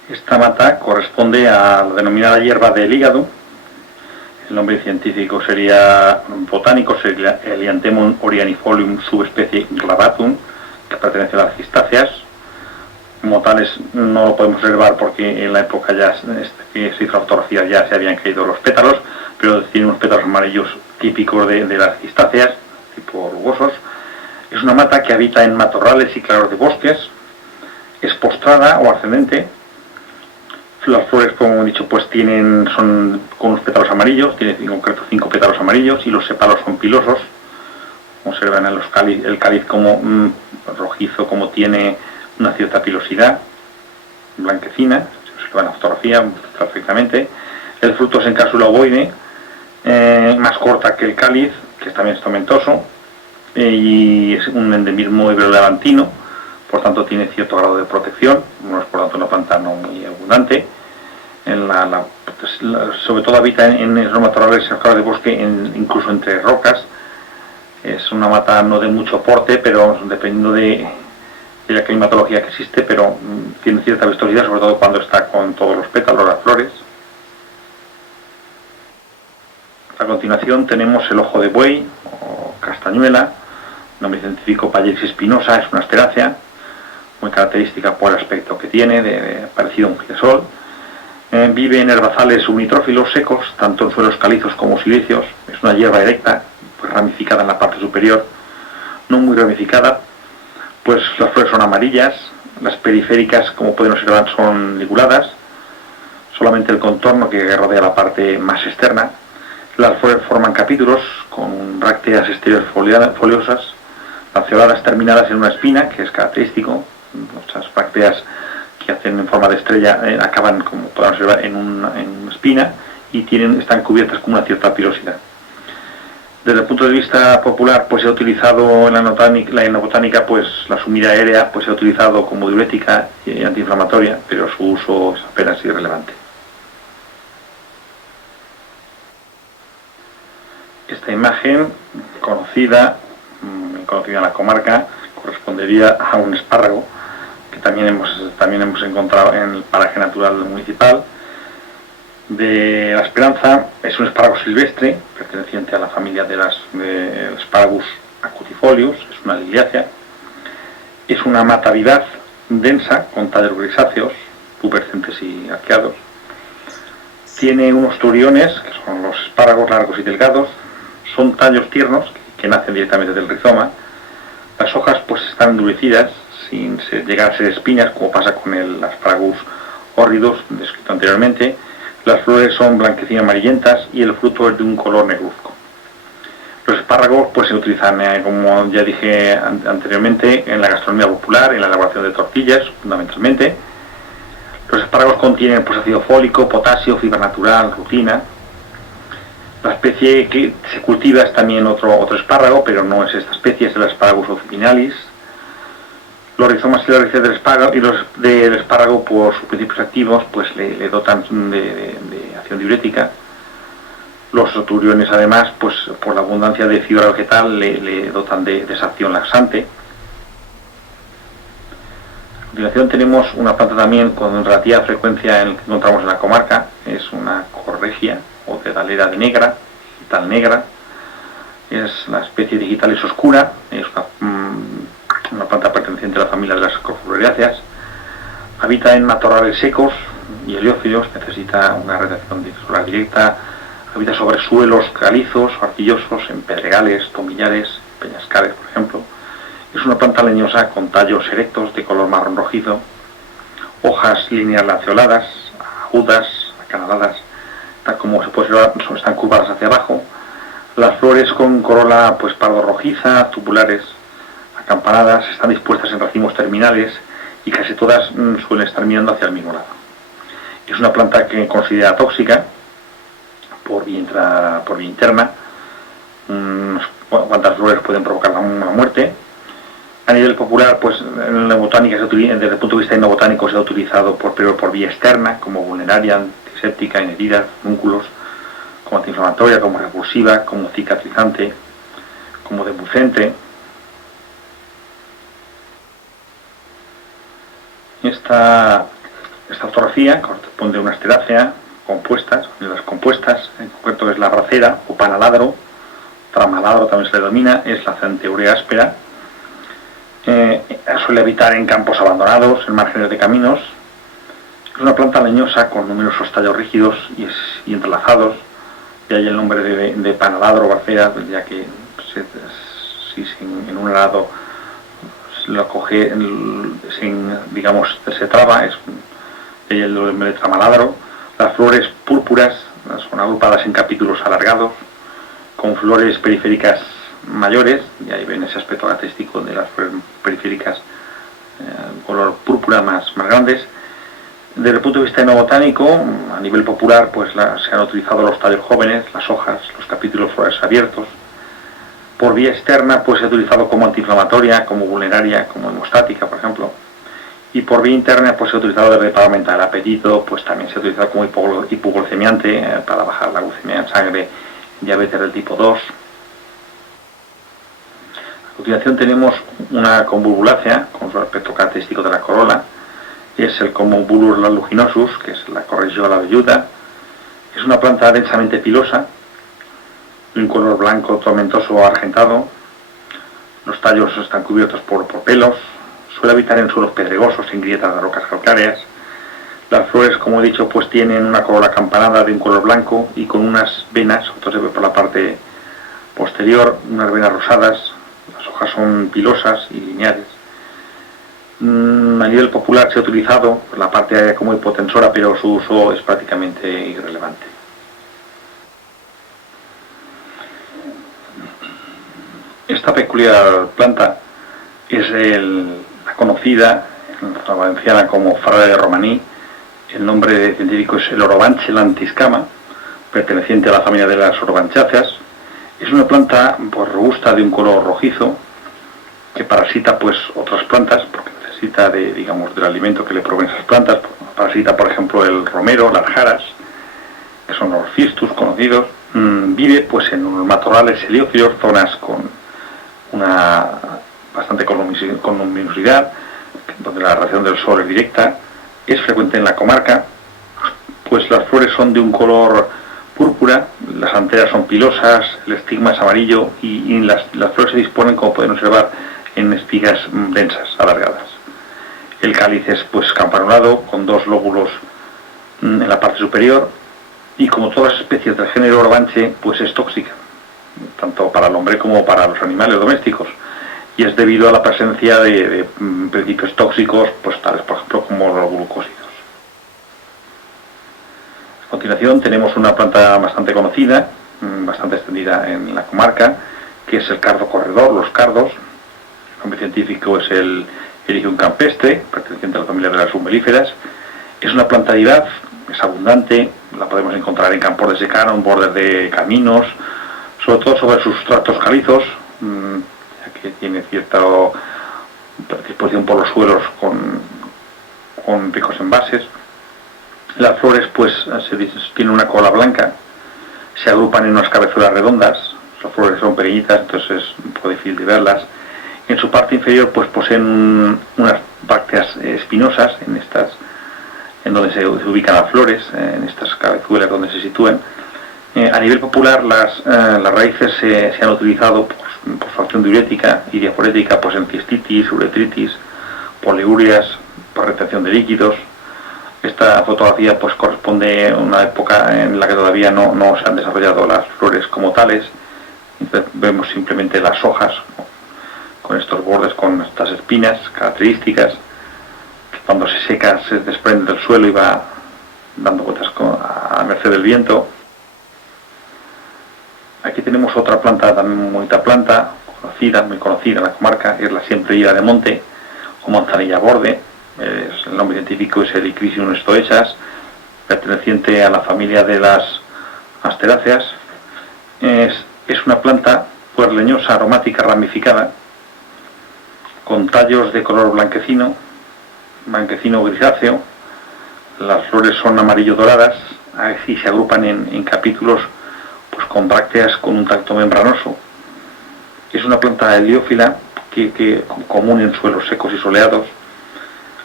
Esta mata corresponde a la denominada hierba del hígado. El nombre científico botánico sería Helianthemum orianifolium, subespecie glavatum, que pertenece a las cistáceas. Como tales no lo podemos observar porque en la época ya que se hizo la fotografía ya se habían caído los pétalos, pero tiene unos pétalos amarillos típicos de las cistáceas, tipo rugosos. Es una mata que habita en matorrales y claros de bosques. Es postrada o ascendente. Las flores, como he dicho, pues son con unos pétalos amarillos, tiene en concreto 5 pétalos amarillos, y los sépalos son pilosos. Observan en el cáliz como rojizo, como tiene una cierta pilosidad, blanquecina, se observa en la fotografía perfectamente. El fruto es en cápsula ovoide, más corta que el cáliz, que también es tomentoso, y es un endemismo iberolevantino, por tanto tiene cierto grado de protección, no es por tanto una planta no muy abundante. Sobre todo habita en los matorrales cercados de bosque, incluso entre rocas. Es una mata no de mucho porte, pero dependiendo de la climatología que existe, pero tiene cierta vistosidad, sobre todo cuando está con todos los pétalos, las flores. A continuación tenemos el ojo de buey o castañuela, nombre científico Pallex espinosa, es una asterácea muy característica por el aspecto que tiene, parecido a un girasol. Vive en herbazales subnitrófilos secos, tanto en suelos calizos como silíceos. Es una hierba erecta, pues ramificada en la parte superior, no muy ramificada. Pues las flores son amarillas, las periféricas, como pueden observar, son liguladas, solamente el contorno que rodea la parte más externa. Las flores forman capítulos con brácteas exteriores foliosas, lanceoladas terminadas en una espina, que es característico. Muchas brácteas que hacen en forma de estrella acaban, como podemos observar, en una espina y están cubiertas con una cierta pilosidad. Desde el punto de vista popular, pues se ha utilizado en la botánica, pues la sumida aérea, pues se ha utilizado como diurética y antiinflamatoria, pero su uso es apenas irrelevante. Esta imagen, conocida en la comarca, correspondería a un espárrago que también hemos encontrado en el paraje natural municipal de La Esperanza. Es un espárrago silvestre perteneciente a la familia de Asparagus acutifolius, es una liliácea. Es una mata vivaz densa con tallos grisáceos, pubescentes y arqueados. Tiene unos turiones, que son los espárragos largos y delgados. Son tallos tiernos que nacen directamente del rizoma. Las hojas pues están endurecidas sin llegar a ser espinas, como pasa con el Asparagus horridus descrito anteriormente. Las flores son blanquecinas amarillentas y el fruto es de un color negruzco. Los espárragos pues se utilizan, como ya dije anteriormente, en la gastronomía popular, en la elaboración de tortillas, fundamentalmente. Los espárragos contienen pues ácido fólico, potasio, fibra natural, rutina. La especie que se cultiva es también otro espárrago, pero no es esta especie, es el Asparagus officinalis. Los rizomas y las raíces del espárrago, por sus principios activos, pues le dotan de acción diurética. Los turiones, además, pues por la abundancia de fibra vegetal, le dotan de esa acción laxante. A continuación tenemos una planta también con relativa frecuencia que encontramos en la comarca, es una corregia o dedalera de negra, digital negra. Es la especie digitalis oscura, es una planta perteneciente a la familia de las corfloriáceas. Habita en matorrales secos y heliófilos, necesita una radiación solar directa. Habita sobre suelos calizos o arcillosos, en pedregales, tomillares, peñascales, por ejemplo. Es una planta leñosa con tallos erectos de color marrón rojizo, hojas líneas lanceoladas, agudas, acanaladas, tal como se puede observar, están curvadas hacia abajo. Las flores con corola pues pardo rojiza, tubulares, acampanadas, están dispuestas en racimos terminales y casi todas suelen estar mirando hacia el mismo lado. Es una planta que considera tóxica por vía interna. Cuantas flores pueden provocar una muerte. A nivel popular, pues en la botánica, desde el punto de vista etnobotánico, se ha utilizado primero por vía externa, como vulneraria, antiséptica, en heridas, múnculos, como antiinflamatoria, como repulsiva, como cicatrizante, como debucente. Esta fotografía corresponde a una asterácea compuestas, las compuestas, en concreto es la bracera o panaladro, tramaladro también se le denomina, es la Centaurea áspera. Suele habitar en campos abandonados, en márgenes de caminos. Es una planta leñosa con numerosos tallos rígidos y entrelazados, de ahí el nombre de panaladro o bracera, ya que si en un lado lo coge, se traba, es de ahí el nombre de tramaladro. Las flores púrpuras son agrupadas en capítulos alargados, con flores periféricas mayores, y ahí ven ese aspecto característico de las flores periféricas, color púrpura más grandes. Desde el punto de vista etnobotánico, a nivel popular, pues se han utilizado los tallos jóvenes, las hojas, los capítulos flores abiertos. Por vía externa, pues se ha utilizado como antiinflamatoria, como vulneraria, como hemostática, por ejemplo. Y por vía interna, pues se ha utilizado para aumentar el apetito, pues también se ha utilizado como hipoglucemiante, para bajar la glucemia en sangre, diabetes del tipo 2. A continuación tenemos una convolvulácea, con su aspecto característico de la corola. Es el Convolvulus lanuginosus, que es la Corregiola velluda. Es una planta densamente pilosa, de un color blanco tomentoso o argentado. Los tallos están cubiertos por pelos. Suele habitar en suelos pedregosos, en grietas de rocas calcáreas. Las flores, como he dicho, pues tienen una corola acampanada de un color blanco y con unas venas, esto se ve por la parte posterior, unas venas rosadas. Las hojas son pilosas y lineares. A nivel popular se ha utilizado la parte aérea como hipotensora, pero su uso es prácticamente irrelevante. Esta peculiar planta es la conocida en la valenciana como Frare romaní. El nombre científico es el Orobanche lentiscama, perteneciente a la familia de las orobanchaceas. Es una planta pues, robusta, de un color rojizo, que parasita pues otras plantas, porque necesita del alimento que le proveen esas plantas. Parasita, por ejemplo, el romero, las jaras, que son los cistus conocidos. Vive pues en unos matorrales heliófilos, zonas con una bastante con luminosidad, donde la radiación del sol es directa. Es frecuente en la comarca, pues las flores son de un color púrpura, las anteras son pilosas, el estigma es amarillo y las flores se disponen, como pueden observar, en espigas densas, alargadas. El cáliz es pues campanulado, con 2 lóbulos en la parte superior, y como todas las especies del género Orobanche, pues es tóxica, tanto para el hombre como para los animales domésticos, y es debido a la presencia de principios tóxicos, pues tales por ejemplo como los glucósidos. A continuación tenemos una planta bastante conocida, bastante extendida en la comarca, que es el cardo corredor, los cardos. El nombre científico es el Ericium campestre, perteneciente a la familia de las umbelíferas. Es una planta vivaz, es abundante, la podemos encontrar en campos de secano, en bordes de caminos, sobre todo sobre sus sustratos calizos, ya que tiene cierta predisposición por los suelos con ricos envases. Las flores pues tienen una cola blanca, se agrupan en unas cabezuelas redondas, las flores son pequeñitas, entonces es un poco difícil de verlas. En su parte inferior pues poseen unas brácteas espinosas en donde se ubican las flores, en estas cabezuelas donde se sitúan. A nivel popular las raíces se han utilizado por su acción diurética y diaforética pues en cistitis, uretritis, poliurias, por retención de líquidos. Esta fotografía pues corresponde a una época en la que todavía no se han desarrollado las flores como tales. Entonces, vemos simplemente las hojas con estos bordes, con estas espinas características, que cuando se seca se desprende del suelo y va dando vueltas a merced del viento. Aquí tenemos otra planta, también muy bonita planta, muy conocida en la comarca, es la siempreíra de monte o manzanilla borde. El nombre científico es el Icrisium stoechas, perteneciente a la familia de las asteráceas. Es una planta pues leñosa, aromática, ramificada, con tallos de color blanquecino grisáceo. Las flores son amarillo doradas y se agrupan en capítulos pues con brácteas con un tacto membranoso. Es una planta heliófila que común en suelos secos y soleados.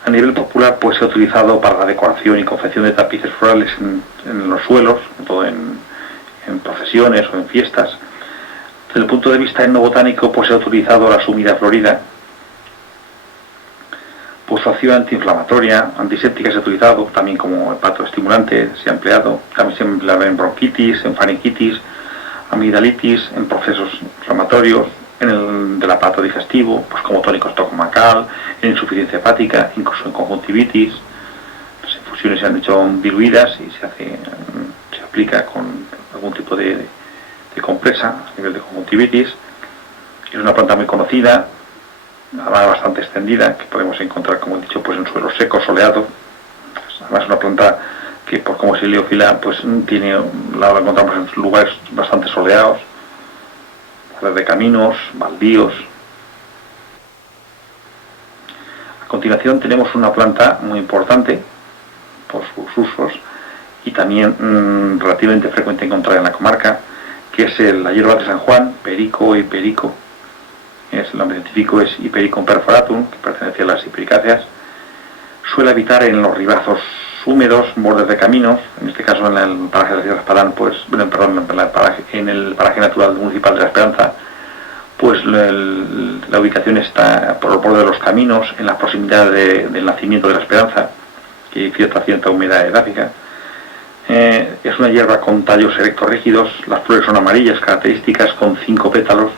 A nivel popular pues se ha utilizado para la decoración y confección de tapices florales en los suelos, todo en procesiones o en fiestas. Desde el punto de vista etnobotánico pues se ha utilizado la sumida florida. Pues su acción antiinflamatoria, antiséptica se ha utilizado, también como hepatoestimulante se ha empleado, también se emplea en bronquitis, en faringitis, amigdalitis, en procesos inflamatorios, en el del aparato digestivo, pues como tónico estomacal, en insuficiencia hepática, incluso en conjuntivitis. Las infusiones se han hecho diluidas y se aplica con algún tipo de compresa a nivel de conjuntivitis. Es una planta muy conocida, además bastante extendida, que podemos encontrar, como he dicho, pues en suelos secos, soleados. Además es una planta que, por como es heliófila, pues la encontramos en lugares bastante soleados, de caminos, baldíos. A continuación tenemos una planta muy importante por sus usos y también relativamente frecuente encontrar en la comarca, que es la hierba de San Juan, perico y perico. El nombre científico es Hipericum perforatum, que pertenece a las hipericáceas. Suele habitar en los ribazos húmedos, bordes de caminos, en este caso en el paraje de la Sierra Espadán, pues, en el paraje natural municipal de La Esperanza, pues la ubicación está por el borde de los caminos, en la proximidad del nacimiento de La Esperanza, que hay cierta humedad edáfica. Es una hierba con tallos erectos rígidos, las flores son amarillas, características, con 5 pétalos.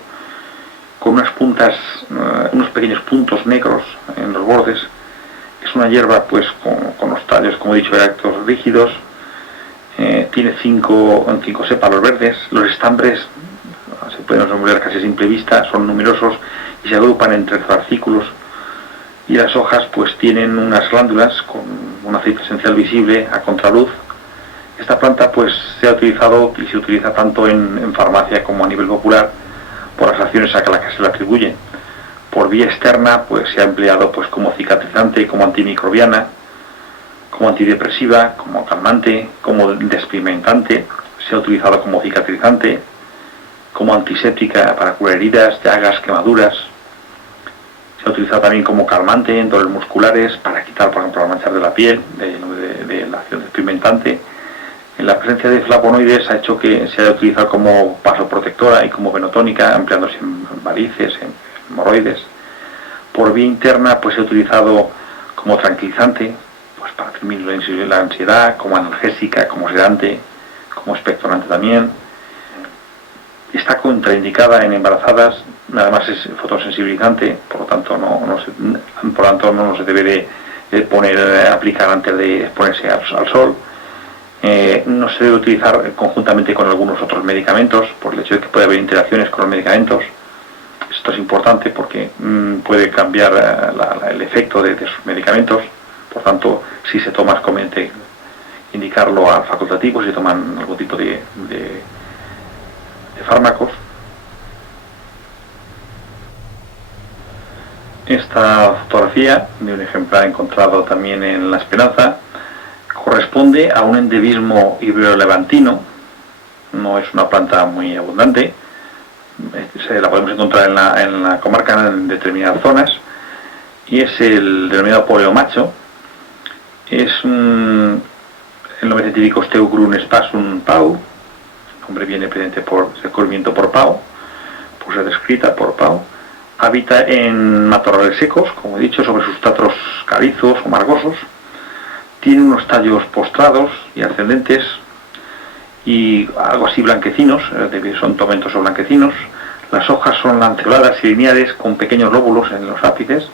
con unas puntas, unos pequeños puntos negros en los bordes. Es una hierba pues con los tallos, como he dicho, erectos, rígidos. Tiene cinco sépalos verdes. Los estambres se pueden ver casi a simple vista, son numerosos y se agrupan entre fascículos. Y las hojas pues tienen unas glándulas con un aceite esencial visible a contraluz. Esta planta pues se ha utilizado y se utiliza tanto en farmacia como a nivel popular por las acciones a las que se le atribuye. Por vía externa pues se ha empleado pues como cicatrizante, como antimicrobiana, como antidepresiva, como calmante, como despigmentante. Se ha utilizado como cicatrizante, como antiséptica para curar heridas, llagas, quemaduras. Se ha utilizado también como calmante en dolores musculares para quitar, por ejemplo, la manchas de la piel, de la acción despigmentante. En la presencia de flavonoides ha hecho que se haya utilizado como vasoprotectora y como venotónica, empleándose en varices, en hemorroides. Por vía interna pues se ha utilizado como tranquilizante, pues para disminuir la ansiedad, como analgésica, como sedante, como expectorante también. Está contraindicada en embarazadas, además es fotosensibilizante, por lo tanto no se debe de aplicar antes de exponerse al sol. No se debe utilizar conjuntamente con algunos otros medicamentos, por el hecho de que puede haber interacciones con los medicamentos. Esto es importante porque puede cambiar el efecto de sus medicamentos. Por tanto, si se toma, es conveniente indicarlo al facultativo, si toman algún tipo de fármacos. Esta fotografía de un ejemplar encontrado también en La Esperanza corresponde a un endemismo ibero-levantino. No es una planta muy abundante, la podemos encontrar en la comarca en determinadas zonas, y es el denominado poleo macho. Es el nombre científico es Teucrun spasum pau. El nombre viene presente por descubrimiento por Pau, pues es descrita por Pau. Habita en matorrales secos, como he dicho, sobre sustratos calizos o margosos. Tiene unos tallos postrados y ascendentes y algo así blanquecinos, son tomentosos blanquecinos. Las hojas son lanceoladas y lineares con pequeños lóbulos en los ápices.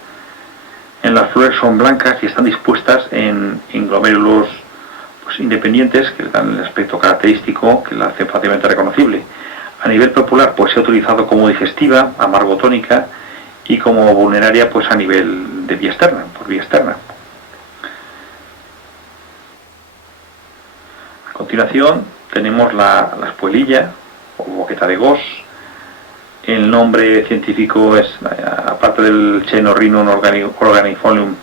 En las flores son blancas y están dispuestas en glomérulos pues, independientes que le dan el aspecto característico que la hace fácilmente reconocible. A nivel popular pues se ha utilizado como digestiva, amargotónica y como vulneraria pues a nivel de vía externa, por vía externa. A continuación tenemos la espuelilla o boqueta de Gos. El nombre científico es, aparte del Xenorhinum organifolium,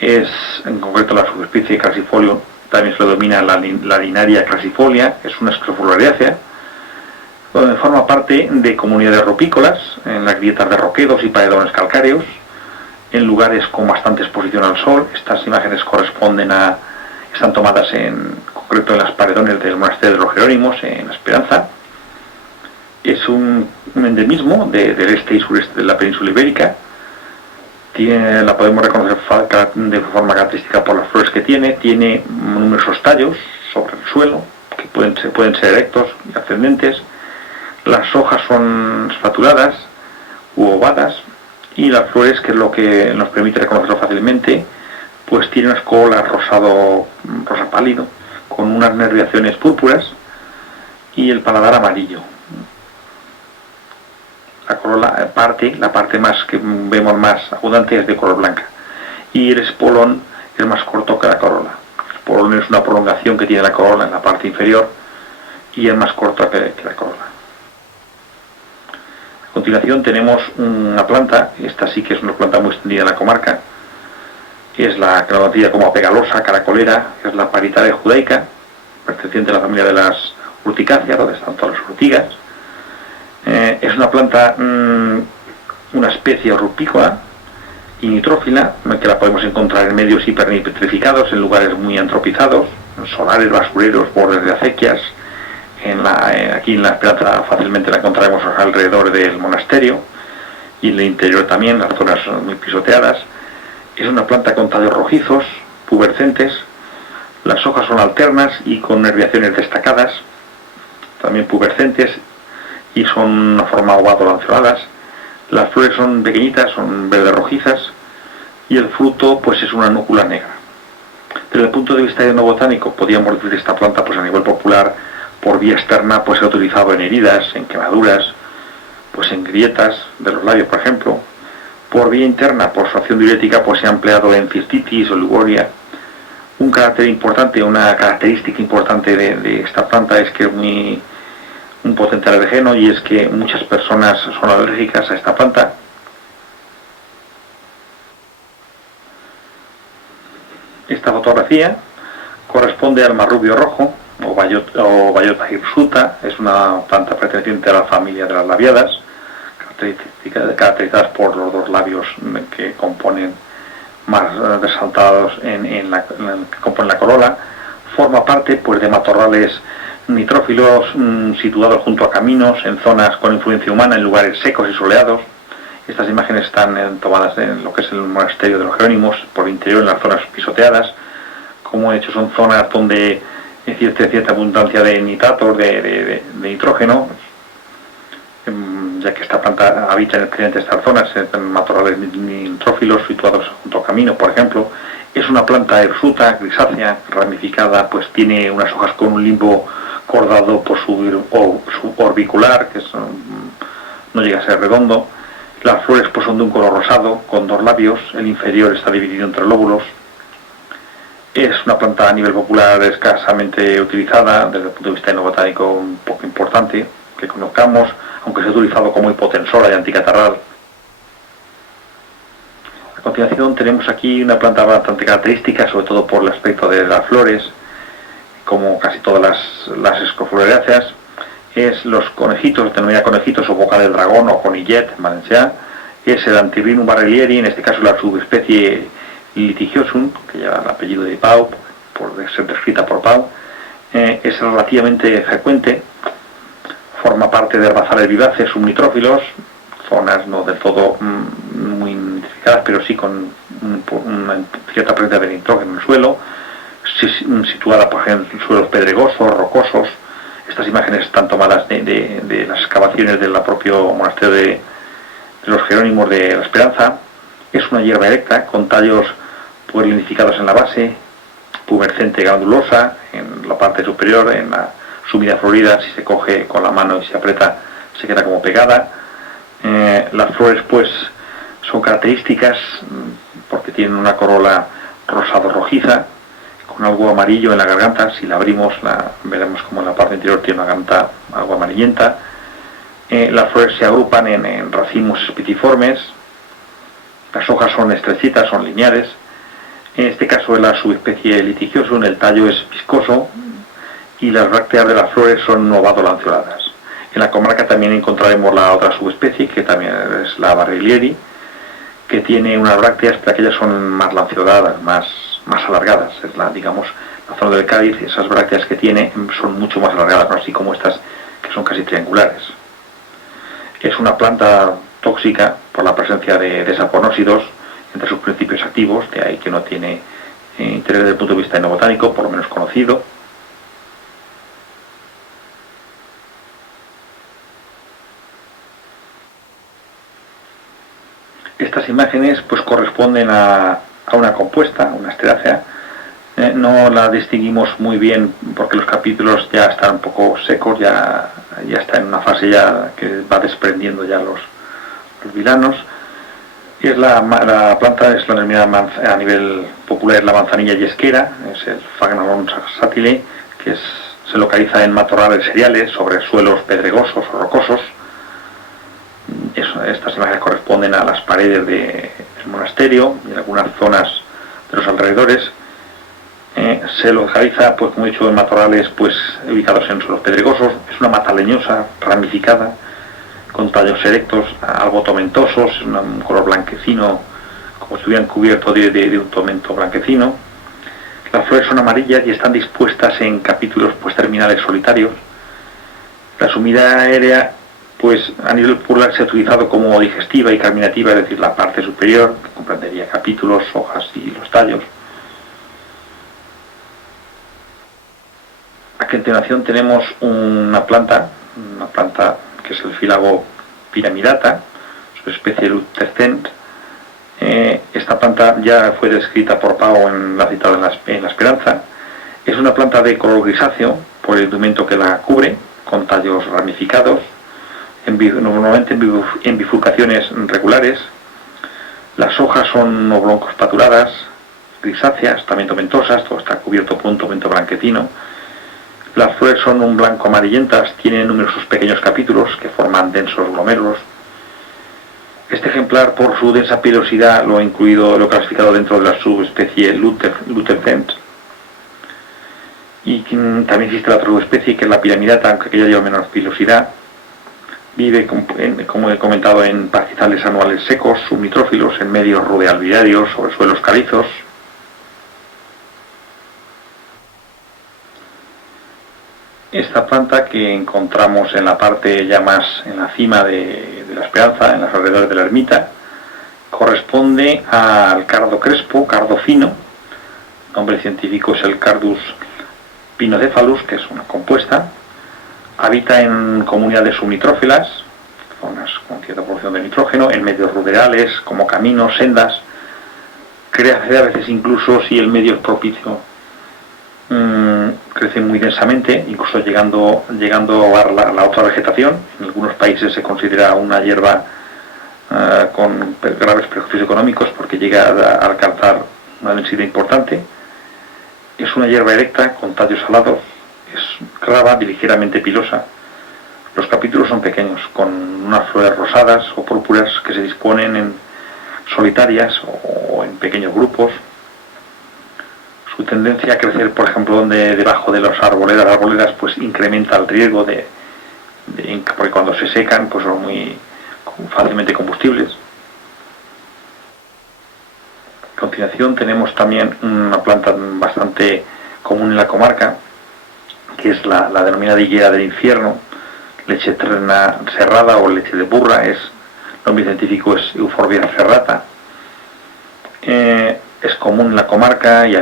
es en concreto la subespecie Crassifolium, también se lo domina la linaria Crassifolia, es una escrofulariácea, donde forma parte de comunidades rupícolas, en las grietas de roquedos y paredones calcáreos, en lugares con bastante exposición al sol. Estas imágenes están tomadas en concreto en las paredones del monasterio de los Jerónimos, en La Esperanza. Es un endemismo del este y sureste de la península ibérica. La podemos reconocer de forma característica por las flores que tiene numerosos tallos sobre el suelo, que pueden ser erectos y ascendentes. Las hojas son espatuladas u ovadas, y las flores, que es lo que nos permite reconocerlo fácilmente, pues tiene unas corolas rosa pálido, con unas nerviaciones púrpuras y el paladar amarillo. La corola la parte más que vemos más abundante es de color blanca, y el espolón es más corto que la corola. El espolón es una prolongación que tiene la corola en la parte inferior y es más corto que la corola. A continuación tenemos una planta, esta sí que es una planta muy extendida en la comarca, es la conocida como pegalosa caracolera, es la Paritaria judaica, perteneciente a la familia de las urticáceas, donde están todas las urtigas. Es una planta, una especie rupícola y nitrófila, que la podemos encontrar en medios hipernitrificados, en lugares muy antropizados, en solares, basureros, bordes de acequias. Aquí en La Esperanza fácilmente la encontraremos alrededor del monasterio, y en el interior también, las zonas muy pisoteadas. Es una planta con tallos rojizos, pubescentes. Las hojas son alternas y con nerviaciones destacadas, también pubescentes, y son una forma ovado-lanceoladas. Las flores son pequeñitas, son verde rojizas, y el fruto pues es una núcula negra. Desde el punto de vista etnobotánico, podríamos decir que esta planta pues a nivel popular, por vía externa, pues se ha utilizado en heridas, en quemaduras, pues en grietas de los labios, por ejemplo. Por vía interna, por su acción diurética, pues se ha empleado en cistitis o liguria. Un carácter importante, una característica importante de esta planta es que es un potente alergeno, y es que muchas personas son alérgicas a esta planta. Esta fotografía corresponde al marrubio rojo o Bayota hirsuta. Es una planta perteneciente a la familia de las labiadas, caracterizadas por los dos labios que componen más resaltados que componen la corola. Forma parte pues de matorrales nitrófilos situados junto a caminos, en zonas con influencia humana, en lugares secos y soleados. Estas imágenes están tomadas en lo que es el monasterio de los Jerónimos, por el interior, en las zonas pisoteadas. Como he dicho, son zonas donde existe cierta abundancia de nitratos, de nitrógeno, ya que esta planta habita en precisamente estas zonas, en matorrales nitrófilos situados junto a caminos, por ejemplo. Es una planta hirsuta, grisácea, ramificada, pues tiene unas hojas con un limbo cordado por su orbicular, que no llega a ser redondo. Las flores pues son de un color rosado, con dos labios. El inferior está dividido en 3 lóbulos. Es una planta a nivel popular escasamente utilizada, desde el punto de vista etnobotánico un poco importante que conozcamos, aunque se ha utilizado como hipotensora y anticatarral. A continuación tenemos aquí una planta bastante característica, sobre todo por el aspecto de las flores, como casi todas las escofloreáceas. Es los conejitos, denomina conejitos o boca del dragón o conillet en valencià. Es el Antirrhinum barrelieri, en este caso la subespecie litigiosum, que lleva el apellido de Pau, por ser descrita por Pau. Es relativamente frecuente, forma parte de herbazales vivaces subnitrófilos, zonas no del todo muy nidificadas, pero sí con una cierta presencia de nitrógeno en el suelo, situada por ejemplo en suelos pedregosos, rocosos. Estas imágenes están tomadas de las excavaciones del propio monasterio de los Jerónimos de la Esperanza. Es una hierba erecta con tallos pues linificados en la base, pubescente granulosa en la parte superior, en la sumida florida. Si se coge con la mano y se aprieta, se queda como pegada. Las flores pues son características porque tienen una corola rosado rojiza, con algo amarillo en la garganta. Si la abrimos veremos como en la parte interior tiene una garganta algo amarillenta. Las flores se agrupan en racimos espiciformes. Las hojas son estrechitas, son lineares. En este caso de la subespecie litigiosum, el tallo es viscoso y las brácteas de las flores son ovado-lanceoladas. En la comarca también encontraremos la otra subespecie, que también es la barrelieri, que tiene unas brácteas, pero aquellas son más lanceoladas, más alargadas. Es la zona del Cádiz. Esas brácteas que tiene son mucho más alargadas, ¿no? Así como estas que son casi triangulares. Es una planta tóxica por la presencia de saponósidos entre sus principios activos, de ahí que no tiene interés desde el punto de vista etnobotánico, por lo menos conocido. Estas imágenes pues corresponden a una compuesta, una esterácea. No la distinguimos muy bien porque los capítulos ya están un poco secos, ya está en una fase ya que va desprendiendo ya los vilanos. Y la planta es la denominada a nivel popular la manzanilla yesquera, es el Phagnum saxatile, que se localiza en matorrales cereales sobre suelos pedregosos o rocosos. Estas imágenes corresponden a las paredes del monasterio y en algunas zonas de los alrededores. Se localiza, pues como he dicho, en matorrales pues ubicados en suelos pedregosos. Es una mata leñosa, ramificada, con tallos erectos, algo tomentosos, un color blanquecino, como si estuvieran cubiertos de un tomento blanquecino. Las flores son amarillas y están dispuestas en capítulos pues terminales solitarios. La sumidad aérea pues a nivel popular se ha utilizado como digestiva y carminativa, es decir, la parte superior, que comprendería capítulos, hojas y los tallos. A continuación tenemos una planta que es el Philago pyramidata. subespecie Luterscens. Esta planta ya fue descrita por Pao en la citada en la Esperanza. Es una planta de color grisáceo por el indumento que la cubre, con tallos ramificados, normalmente en bifurcaciones regulares. Las hojas son oblongos patuladas, grisáceas, también tomentosas, todo está cubierto por un tomento blanquecino. Las flores son un blanco amarillentas, tienen numerosos pequeños capítulos que forman densos glomérulos. Este ejemplar, por su densa pilosidad, lo he clasificado dentro de la subespecie Luterscens. Y también existe la otra subespecie, que es la piramidata, aunque aquella lleva menos pilosidad. Vive, como he comentado, en pastizales anuales secos, subnitrófilos, en medios rudealbiliarios, sobre suelos calizos. Esta planta, que encontramos en la parte ya más en la cima de la Esperanza, en los alrededores de la ermita, corresponde al cardo crespo, cardo fino. El nombre científico es el Cardus pinocephalus, que es una compuesta. Habita en comunidades subnitrófilas, zonas con cierta porción de nitrógeno, en medios ruderales, como caminos, sendas. Crece a veces incluso, si el medio es propicio, crece muy densamente, incluso llegando a la otra vegetación. En algunos países se considera una hierba con graves perjuicios económicos porque llega a alcanzar una densidad importante. Es una hierba erecta con tallos alados, es glabra y ligeramente pilosa. Los capítulos son pequeños, con unas flores rosadas o púrpuras que se disponen en solitarias o en pequeños grupos. Su tendencia a crecer, por ejemplo, debajo de las arboledas, pues incrementa el riesgo porque cuando se secan, pues son muy fácilmente combustibles. A continuación tenemos también una planta bastante común en la comarca, que es la denominada higuera del infierno, leche terna serrada o leche de burra. El nombre científico es Euphorbia serrata. Es común en la comarca y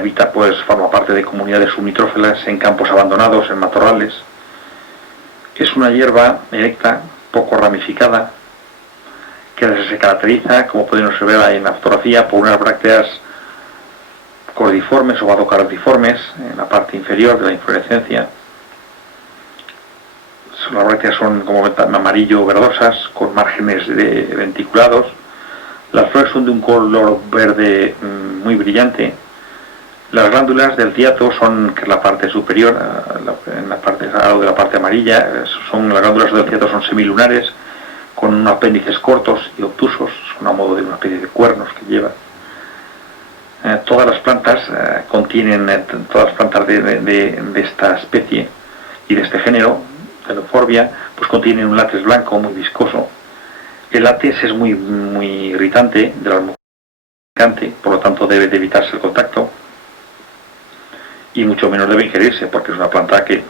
forma parte de comunidades subnitrófilas en campos abandonados, en matorrales. Es una hierba erecta, poco ramificada, que se caracteriza, como pueden observar ahí en la fotografía, por unas brácteas cordiformes o vadocardiformes en la parte inferior de la inflorescencia. Las brácteas son como amarillo verdosas, con márgenes denticulados. Las flores son de un color verde muy brillante. Las glándulas del ciato que es la parte superior, en la parte de la parte amarilla, las glándulas del ciato son semilunares, con unos apéndices cortos y obtusos, son a modo de una especie de cuernos que lleva. Todas las plantas de esta especie y de este género, de la Euphorbia, pues contienen un látex blanco muy viscoso. El látex es muy irritante, por lo tanto debe de evitarse el contacto y mucho menos debe ingerirse, porque es una planta que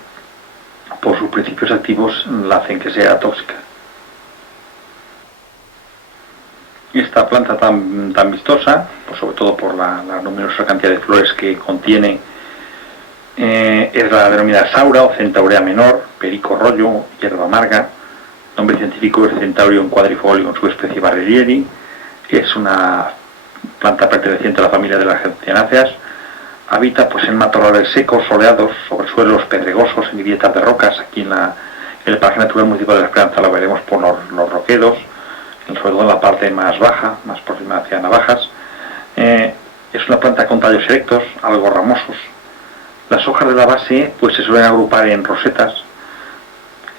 por sus principios activos la hacen que sea tóxica. Esta planta tan vistosa, pues sobre todo por la numerosa cantidad de flores que contiene, es la denominada saura o centaurea menor, perico rollo, hierba amarga. El nombre científico es Centaurium quadrifolium, subespecie Barrerieri. Es una planta perteneciente a la familia de las gentianáceas. Habita en matorrales secos, soleados, sobre suelos pedregosos, en grietas de rocas. Aquí en el Parque Natural Municipal de la Esperanza lo veremos por los roquedos, sobre todo en la parte más baja, más próxima hacia Navajas. Es una planta con tallos erectos, algo ramosos. Las hojas de la base se suelen agrupar en rosetas.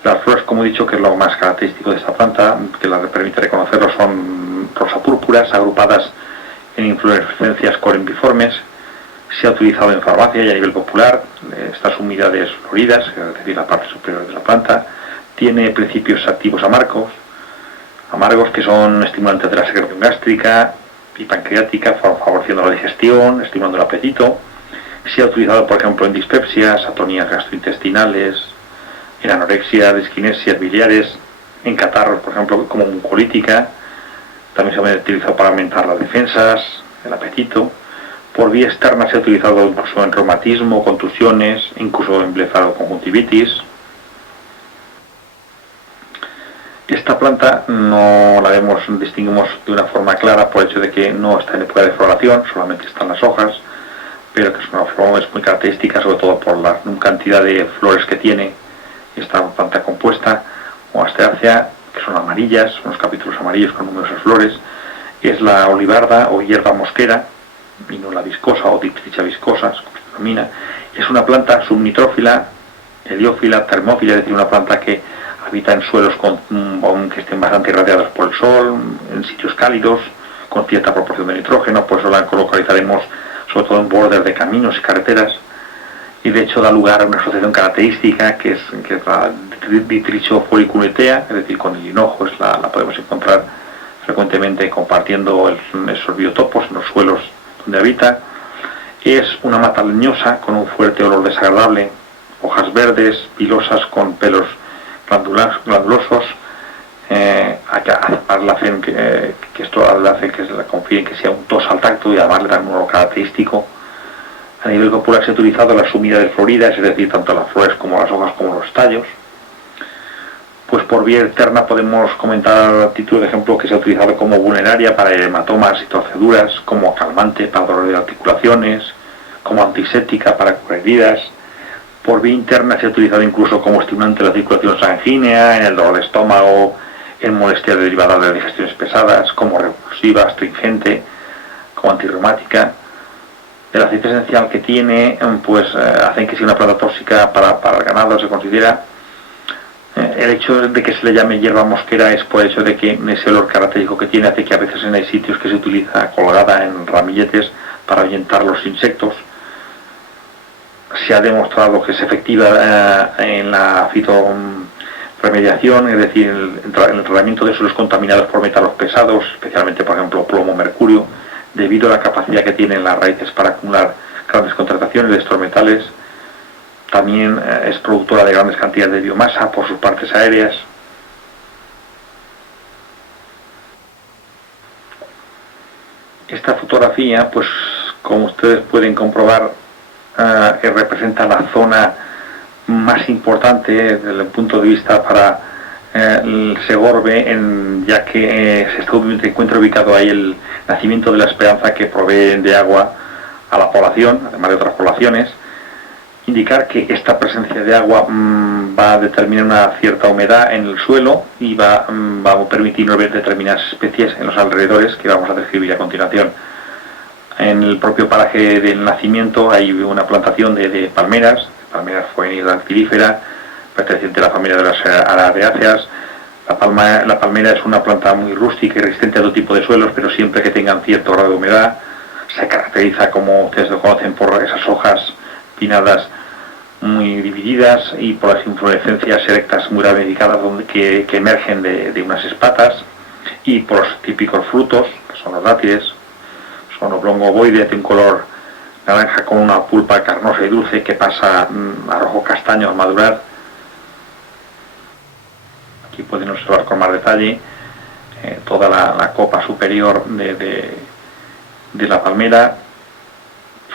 Las flores, como he dicho, que es lo más característico de esta planta, que la permite reconocerlo, son rosa púrpuras, agrupadas en inflorescencias corimbiformes. Se ha utilizado en farmacia y a nivel popular. Estas unidades floridas, es decir, la parte superior de la planta, tiene principios activos amargos, que son estimulantes de la secreción gástrica y pancreática, favoreciendo la digestión, estimulando el apetito. Se ha utilizado, por ejemplo, en dispepsias, atonías gastrointestinales, en anorexia, disquinesias biliares, en catarros, por ejemplo, como mucolítica. También se ha utilizado para aumentar las defensas, el apetito. Por vía externa se ha utilizado incluso en reumatismo, contusiones, incluso en blefaroconjuntivitis. Esta planta planta no la distinguimos de una forma clara por el hecho de que no está en época de floración, solamente están las hojas, pero que es una flor es muy característica, sobre todo por la cantidad de flores que tiene esta planta compuesta o asterácea, que son amarillas, son los capítulos amarillos con numerosas flores. Es la olivarda o hierba mosquera, y no la viscosa o diptricha viscosa, como se denomina. Es una planta subnitrófila, heliófila, termófila, es decir, una planta que habita en suelos que estén bastante irradiados por el sol, en sitios cálidos, con cierta proporción de nitrógeno, por eso la localizaremos sobre todo en bordes de caminos y carreteras, y de hecho da lugar a una asociación característica que es la ditrichofoliculetea, es decir, con el hinojo la podemos encontrar frecuentemente compartiendo esos biotopos en los suelos donde habita. Es una mata leñosa con un fuerte olor desagradable, hojas verdes, pilosas con pelos glandulosos, que esto hace que se confíe en que sea un tos al tacto y además le dan un olor característico. A nivel popular se ha utilizado las humidades floridas, es decir, tanto las flores como las hojas como los tallos. Pues por vía externa podemos comentar a título de ejemplo que se ha utilizado como vulneraria para hematomas y torceduras, como calmante para dolor de articulaciones, como antiséptica para curar heridas. Por vía interna se ha utilizado incluso como estimulante de la circulación sanguínea, en el dolor de estómago, en molestias derivadas de digestiones pesadas, como revulsiva, astringente, como antirreumática. El aceite esencial que tiene, pues hacen que sea una planta tóxica para el ganado, se considera. El hecho de que se le llame hierba mosquera es por el hecho de que ese olor característico que tiene hace que a veces hay sitios que se utiliza colgada en ramilletes para ahuyentar los insectos. Se ha demostrado que es efectiva en la fitoremediación, es decir, el tratamiento de suelos contaminados por metales pesados, especialmente por ejemplo plomo, mercurio, debido a la capacidad que tienen las raíces para acumular grandes concentraciones de estos metales. También es productora de grandes cantidades de biomasa por sus partes aéreas. Esta fotografía, pues como ustedes pueden comprobar, representa la zona más importante desde el punto de vista para el Segorbe, ya que se encuentra ubicado ahí el nacimiento de la Esperanza, que provee de agua a la población, además de otras poblaciones. Indicar que esta presencia de agua va a determinar una cierta humedad en el suelo y va a permitirnos ver determinadas especies en los alrededores que vamos a describir a continuación. En el propio paraje del nacimiento hay una plantación de palmeras juvenil dactilífera, perteneciente a la familia de las araceáceas. La palmera es una planta muy rústica y resistente a todo tipo de suelos, pero siempre que tengan cierto grado de humedad. Se caracteriza, como ustedes lo conocen, por esas hojas pinnadas muy divididas y por las inflorescencias erectas muy ramificadas que emergen de unas espatas, y por los típicos frutos, que son los dátiles. Son oblongo ovoide, de un color naranja con una pulpa carnosa y dulce que pasa a rojo castaño al madurar. Aquí pueden observar con más detalle toda la copa superior de la palmera,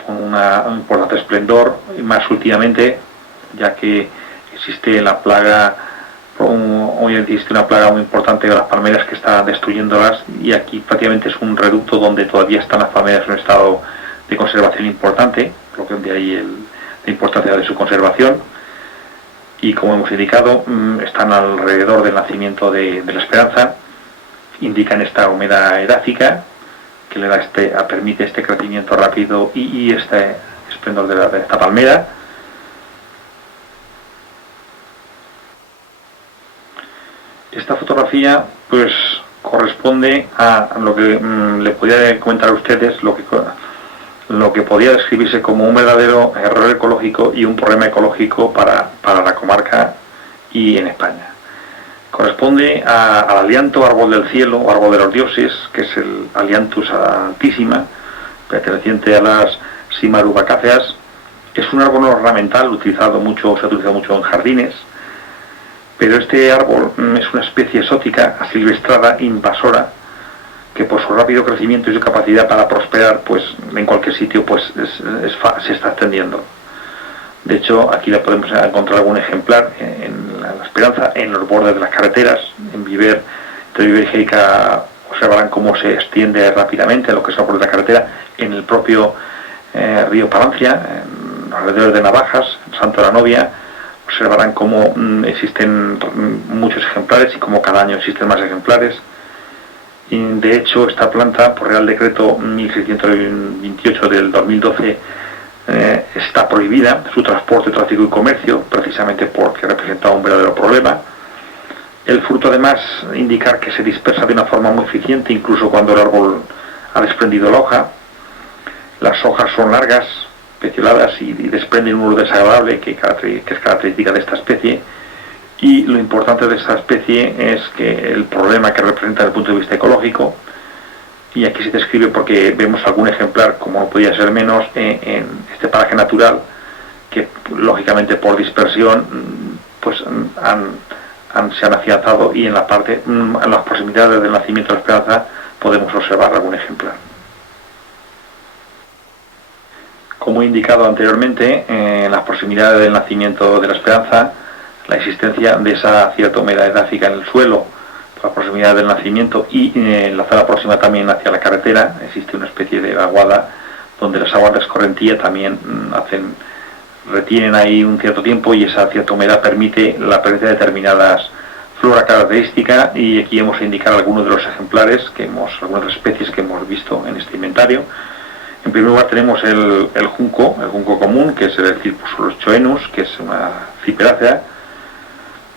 con un importante esplendor, y más últimamente, ya que existe hoy existe una plaga muy importante de las palmeras que está destruyéndolas, y aquí prácticamente es un reducto donde todavía están las palmeras en un estado de conservación importante, lo que de ahí la importancia de su conservación. Y como hemos indicado, están alrededor del nacimiento de la Esperanza, indican esta humedad edáfica que le da permite este crecimiento rápido y este esplendor de esta palmera. Esta fotografía pues corresponde a lo que le podía comentar a ustedes, lo que podía describirse como un verdadero error ecológico y un problema ecológico para la comarca y en España. Corresponde al alianto, árbol del cielo o árbol de los dioses, que es el Alianthus altissima, perteneciente a las Simarubacáceas. Es un árbol ornamental se ha utilizado mucho en jardines, pero este árbol es una especie exótica, asilvestrada, invasora, que por su rápido crecimiento y su capacidad para prosperar pues en cualquier sitio pues se está extendiendo. De hecho, aquí la podemos encontrar algún ejemplar en la Esperanza, en los bordes de las carreteras, en Viver Ibérica observarán cómo se extiende rápidamente lo que es por la carretera en el propio río Palancia, alrededor de Navajas, en Santa la Novia. Observarán cómo existen muchos ejemplares y cómo cada año existen más ejemplares. Y de hecho, esta planta, por Real Decreto 1628 del 2012, está prohibida su transporte, tráfico y comercio, precisamente porque representa un verdadero problema. El fruto, además, indicar que se dispersa de una forma muy eficiente, incluso cuando el árbol ha desprendido la hoja. Las hojas son largas, pecioladas y desprenden un olor desagradable que es característica de esta especie. Y lo importante de esta especie es que el problema que representa desde el punto de vista ecológico, y aquí se describe porque vemos algún ejemplar, como no podía ser menos, en este paraje natural, que lógicamente por dispersión pues se han afianzado, y en las proximidades del nacimiento de la Esperanza podemos observar algún ejemplar. Como he indicado anteriormente, en las proximidades del nacimiento de la Esperanza, la existencia de esa cierta humedad edáfica en el suelo, por la proximidad del nacimiento, y en la zona próxima también hacia la carretera existe una especie de vaguada donde las aguas de escorrentía también retienen ahí un cierto tiempo, y esa cierta humedad permite la presencia de determinadas flora características. Y aquí hemos indicado algunos de los ejemplares algunas de las especies que hemos visto en este inventario. En primer lugar tenemos el junco común, que es el Cyprus choenus, que es una ciperácea.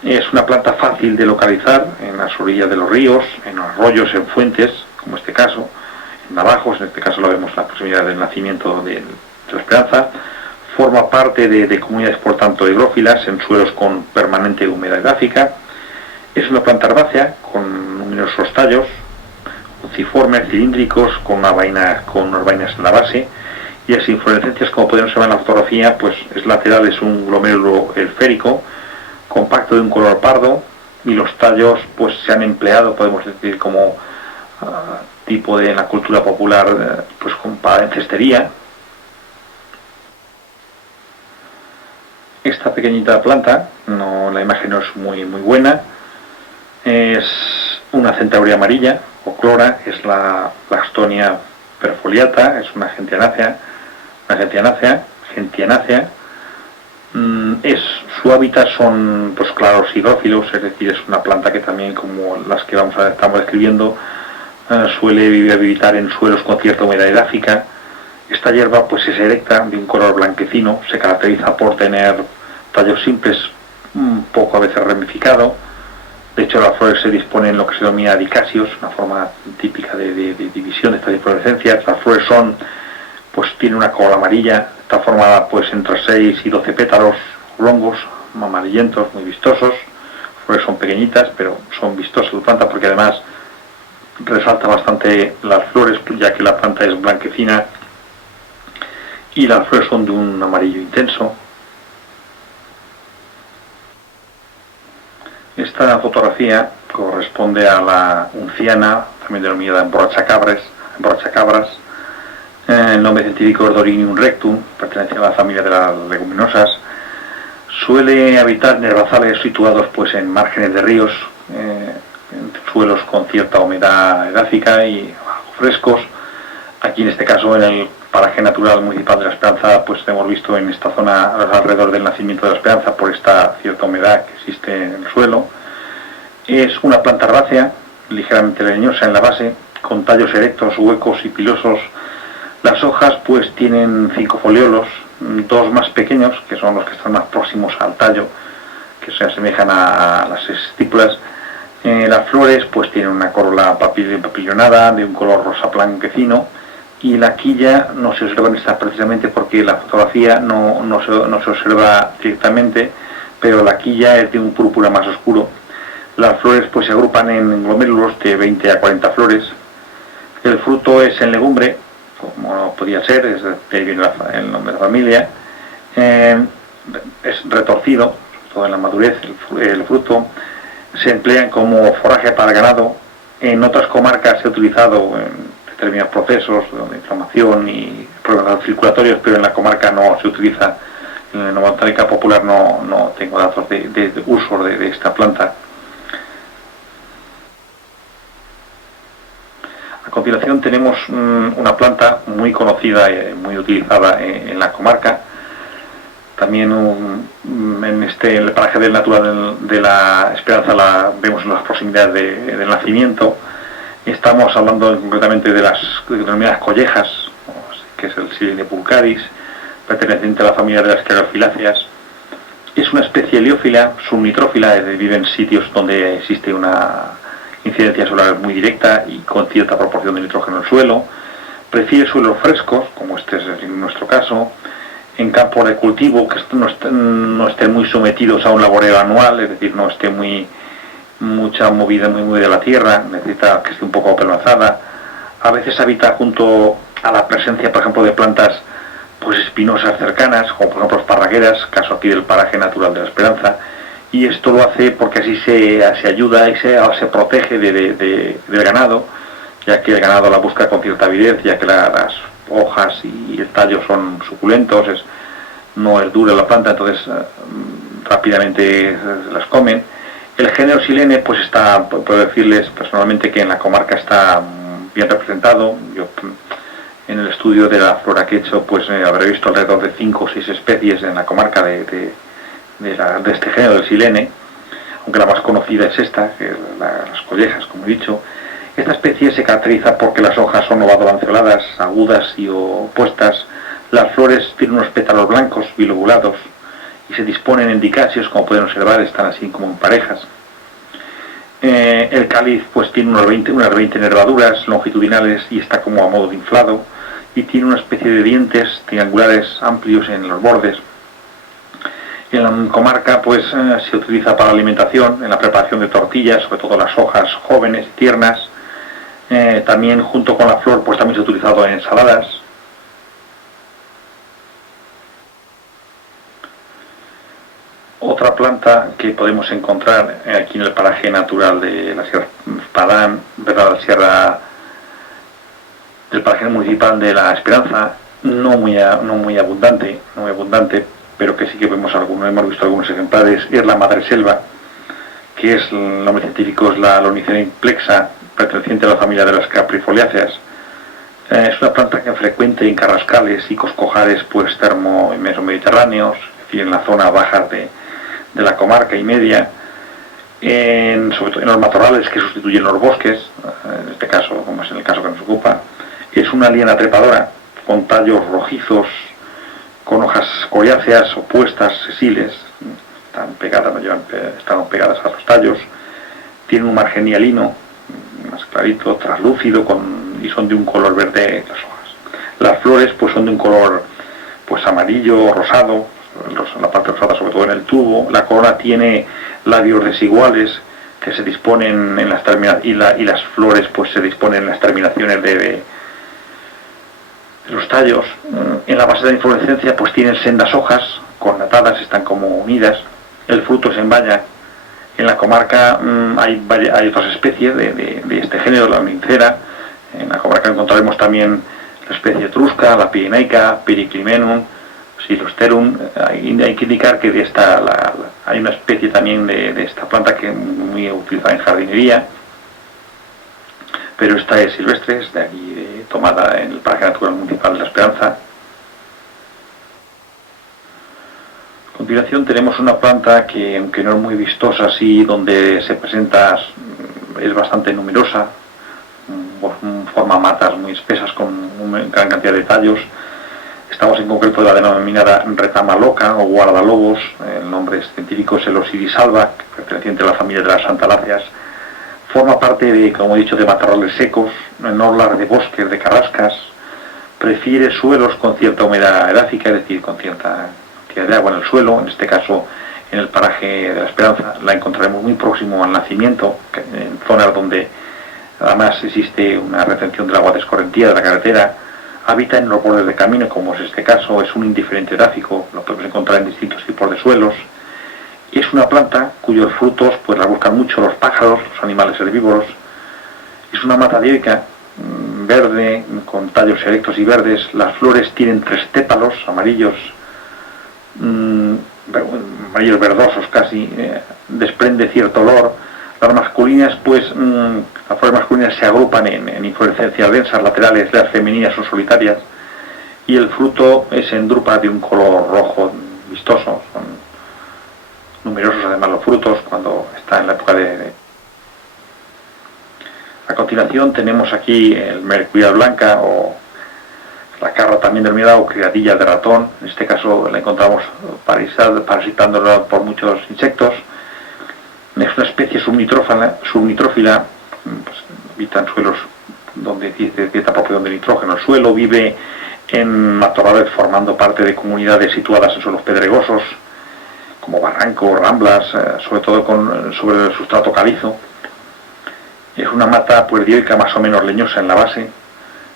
Es una planta fácil de localizar en las orillas de los ríos, en arroyos, en fuentes, como este caso, en navajos, en este caso lo vemos en la proximidad del nacimiento de la Esperanza. Forma parte de comunidades, por tanto, hidrófilas en suelos con permanente humedad edáfica. Es una planta herbácea con numerosos tallos, ciformes, cilíndricos, con unas vainas en la base, y las inflorescencias, como podemos observar en la fotografía, pues es lateral, es un glomérulo esférico, compacto, de un color pardo, y los tallos pues se han empleado, podemos decir, como tipo de en la cultura popular, pues para cestería. Esta pequeñita planta, la imagen no es muy buena, es una centaurea amarilla o clora, es la Blackstonia perfoliata, es una gentianácea. Su hábitat son pues claros hidrófilos, es decir, es una planta que también, como las que estamos describiendo, suele habitar en suelos con cierta humedad edáfica. Esta hierba pues es erecta, de un color blanquecino, se caracteriza por tener tallos simples, un poco a veces ramificado. De hecho, las flores se disponen en lo que se denomina dicasios, una forma típica de división de estas inflorescencias. Las flores tienen una corola amarilla, está formada pues entre 6 y 12 pétalos oblongos, amarillentos, muy vistosos. Las flores son pequeñitas, pero son vistosas la planta, porque además resalta bastante las flores, ya que la planta es blanquecina y las flores son de un amarillo intenso. Esta fotografía corresponde a la unciana, también denominada emborrachacabras. El nombre científico es Dorinium rectum, pertenece a la familia de las leguminosas. Suele habitar en herbazales situados pues en márgenes de ríos, en suelos con cierta humedad edáfica y frescos. Aquí, en este caso, en el paraje natural municipal de la Esperanza, pues hemos visto en esta zona alrededor del nacimiento de la Esperanza, por esta cierta humedad que existe en el suelo. Es una planta herbácea, ligeramente leñosa en la base, con tallos erectos, huecos y pilosos. Las hojas pues tienen 5 foliolos, 2 más pequeños, que son los que están más próximos al tallo, que se asemejan a las estípulas. Las flores pues tienen una corola papillonada, de un color rosa blanquecino, y la quilla no se observa en esta precisamente porque la fotografía no se observa directamente, pero la quilla es de un púrpura más oscuro. Las flores pues se agrupan en glomérulos de 20 a 40 flores. El fruto es en legumbre, como no podía ser, es de ahí viene el nombre de la familia. Es retorcido, sobre todo en la madurez, el fruto. Se emplean como forraje para el ganado. En otras comarcas se ha utilizado en determinados procesos de inflamación y problemas circulatorios, pero en la comarca no se utiliza. En la botánica popular no tengo datos de uso de esta planta. continuación tenemos una planta muy conocida y muy utilizada en la comarca. También en el paraje del natural de la Esperanza la vemos en las proximidades del nacimiento. Estamos hablando concretamente de las denominadas collejas, que es el Silene pulcharis, perteneciente a la familia de las Sclerophyllaceae. Es una especie heliófila, subnitrófila, vive en sitios donde existe una incidencia solar muy directa y con cierta proporción de nitrógeno en el suelo. Prefiere suelos frescos, como este es en nuestro caso, en campos de cultivo que no estén muy sometidos a un laboreo anual, es decir, no esté mucha movida muy de la tierra, necesita que esté un poco apelmazada. A veces habita junto a la presencia, por ejemplo, de plantas pues espinosas cercanas, como por ejemplo esparragueras, caso aquí del paraje natural de la Esperanza, y esto lo hace porque así se ayuda y se protege del ganado, ya que el ganado la busca con cierta avidez, ya que las hojas y el tallo son suculentos, no es dura la planta, entonces rápidamente las comen. El género Silene, pues puedo decirles personalmente que en la comarca está bien representado. Yo en el estudio de la flora que he hecho, pues habré visto alrededor de 5 o 6 especies en la comarca de este género del Silene, aunque la más conocida es esta, que es las collejas, como he dicho. Esta especie se caracteriza porque las hojas son ovado-lanceoladas, agudas y opuestas. Las flores tienen unos pétalos blancos, bilobulados, y se disponen en dicasios, como pueden observar, están así como en parejas. El cáliz pues tiene unas 20 nervaduras longitudinales y está como a modo de inflado, y tiene una especie de dientes triangulares amplios en los bordes. En la comarca pues se utiliza para la alimentación, en la preparación de tortillas, sobre todo las hojas jóvenes y tiernas. También junto con la flor pues también se ha utilizado en ensaladas. Otra planta que podemos encontrar aquí en el paraje natural de la Sierra Padán, la sierra del paraje municipal de la Esperanza, no muy abundante, pero que sí que hemos visto algunos ejemplares, es la madreselva, que es, el nombre científico es la Lonicera implexa, perteneciente a la familia de las Caprifoliáceas. Es una planta que es frecuente en carrascales y coscojares pues termo y mesomediterráneos, es decir, en la zona baja de la comarca y media, sobre todo en los matorrales que sustituyen los bosques, en este caso, como es en el caso que nos ocupa. Es una liana trepadora con tallos rojizos, con hojas coriáceas opuestas, sesiles, están pegadas a los tallos. Tienen un margen hialino más clarito, traslúcido, y son de un color verde las hojas. Las flores pues son de un color pues amarillo, rosado, la parte rosada sobre todo en el tubo. La corona tiene labios desiguales que se disponen en las terminaciones, y las flores pues se disponen en las terminaciones de los tallos. En la base de la inflorescencia pues tienen sendas hojas connatadas, están como unidas. El fruto es en baya. En la comarca hay otras especies de este género, la lincera. En la comarca encontraremos también la especie etrusca, la pirenaica, Periclimenum, Silosterum. Hay que indicar que hay una especie también de esta planta que es muy utilizada en jardinería, pero esta es silvestre, es de aquí, tomada en el Paraje Natural Municipal de la Esperanza. A continuación tenemos una planta que, aunque no es muy vistosa así, donde se presenta, es bastante numerosa, forma matas muy espesas con una gran cantidad de tallos. Estamos en concreto de la denominada retama loca o guardalobos. El nombre científico es el Osiris alba, perteneciente a la familia de las santaláceas. Forma parte de, como he dicho, de matorrales secos, en orlas de bosques, de carrascas. Prefiere suelos con cierta humedad edáfica, es decir, con cierta cantidad de agua en el suelo. En este caso, en el paraje de la Esperanza, la encontraremos muy próximo al nacimiento, en zonas donde además existe una retención del agua de escorrentía de la carretera. Habita en los bordes de camino, como es este caso. Es un indiferente edáfico, lo podemos encontrar en distintos tipos de suelos. Es una planta cuyos frutos pues la buscan mucho los pájaros, los animales herbívoros. Es una mata dioica, verde, con tallos erectos y verdes. Las flores tienen 3 tépalos amarillos, amarillos verdosos casi. Desprende cierto olor Las masculinas, pues, las flores masculinas se agrupan en inflorescencias densas laterales, las femeninas son solitarias, y el fruto es en drupa de un color rojo vistoso. Son numerosos además los frutos cuando está en la época de... A continuación tenemos aquí el mercurial blanca o la carra también denominada o criadilla de ratón. En este caso la encontramos parasitándola por muchos insectos. Es una especie subnitrófila, pues, habita en suelos donde existe cierta proporción de nitrógeno. El suelo vive en matorrales formando parte de comunidades situadas en suelos pedregosos, como barrancos, ramblas, sobre todo sobre el sustrato calizo. Es una mata pues dioica más o menos leñosa en la base.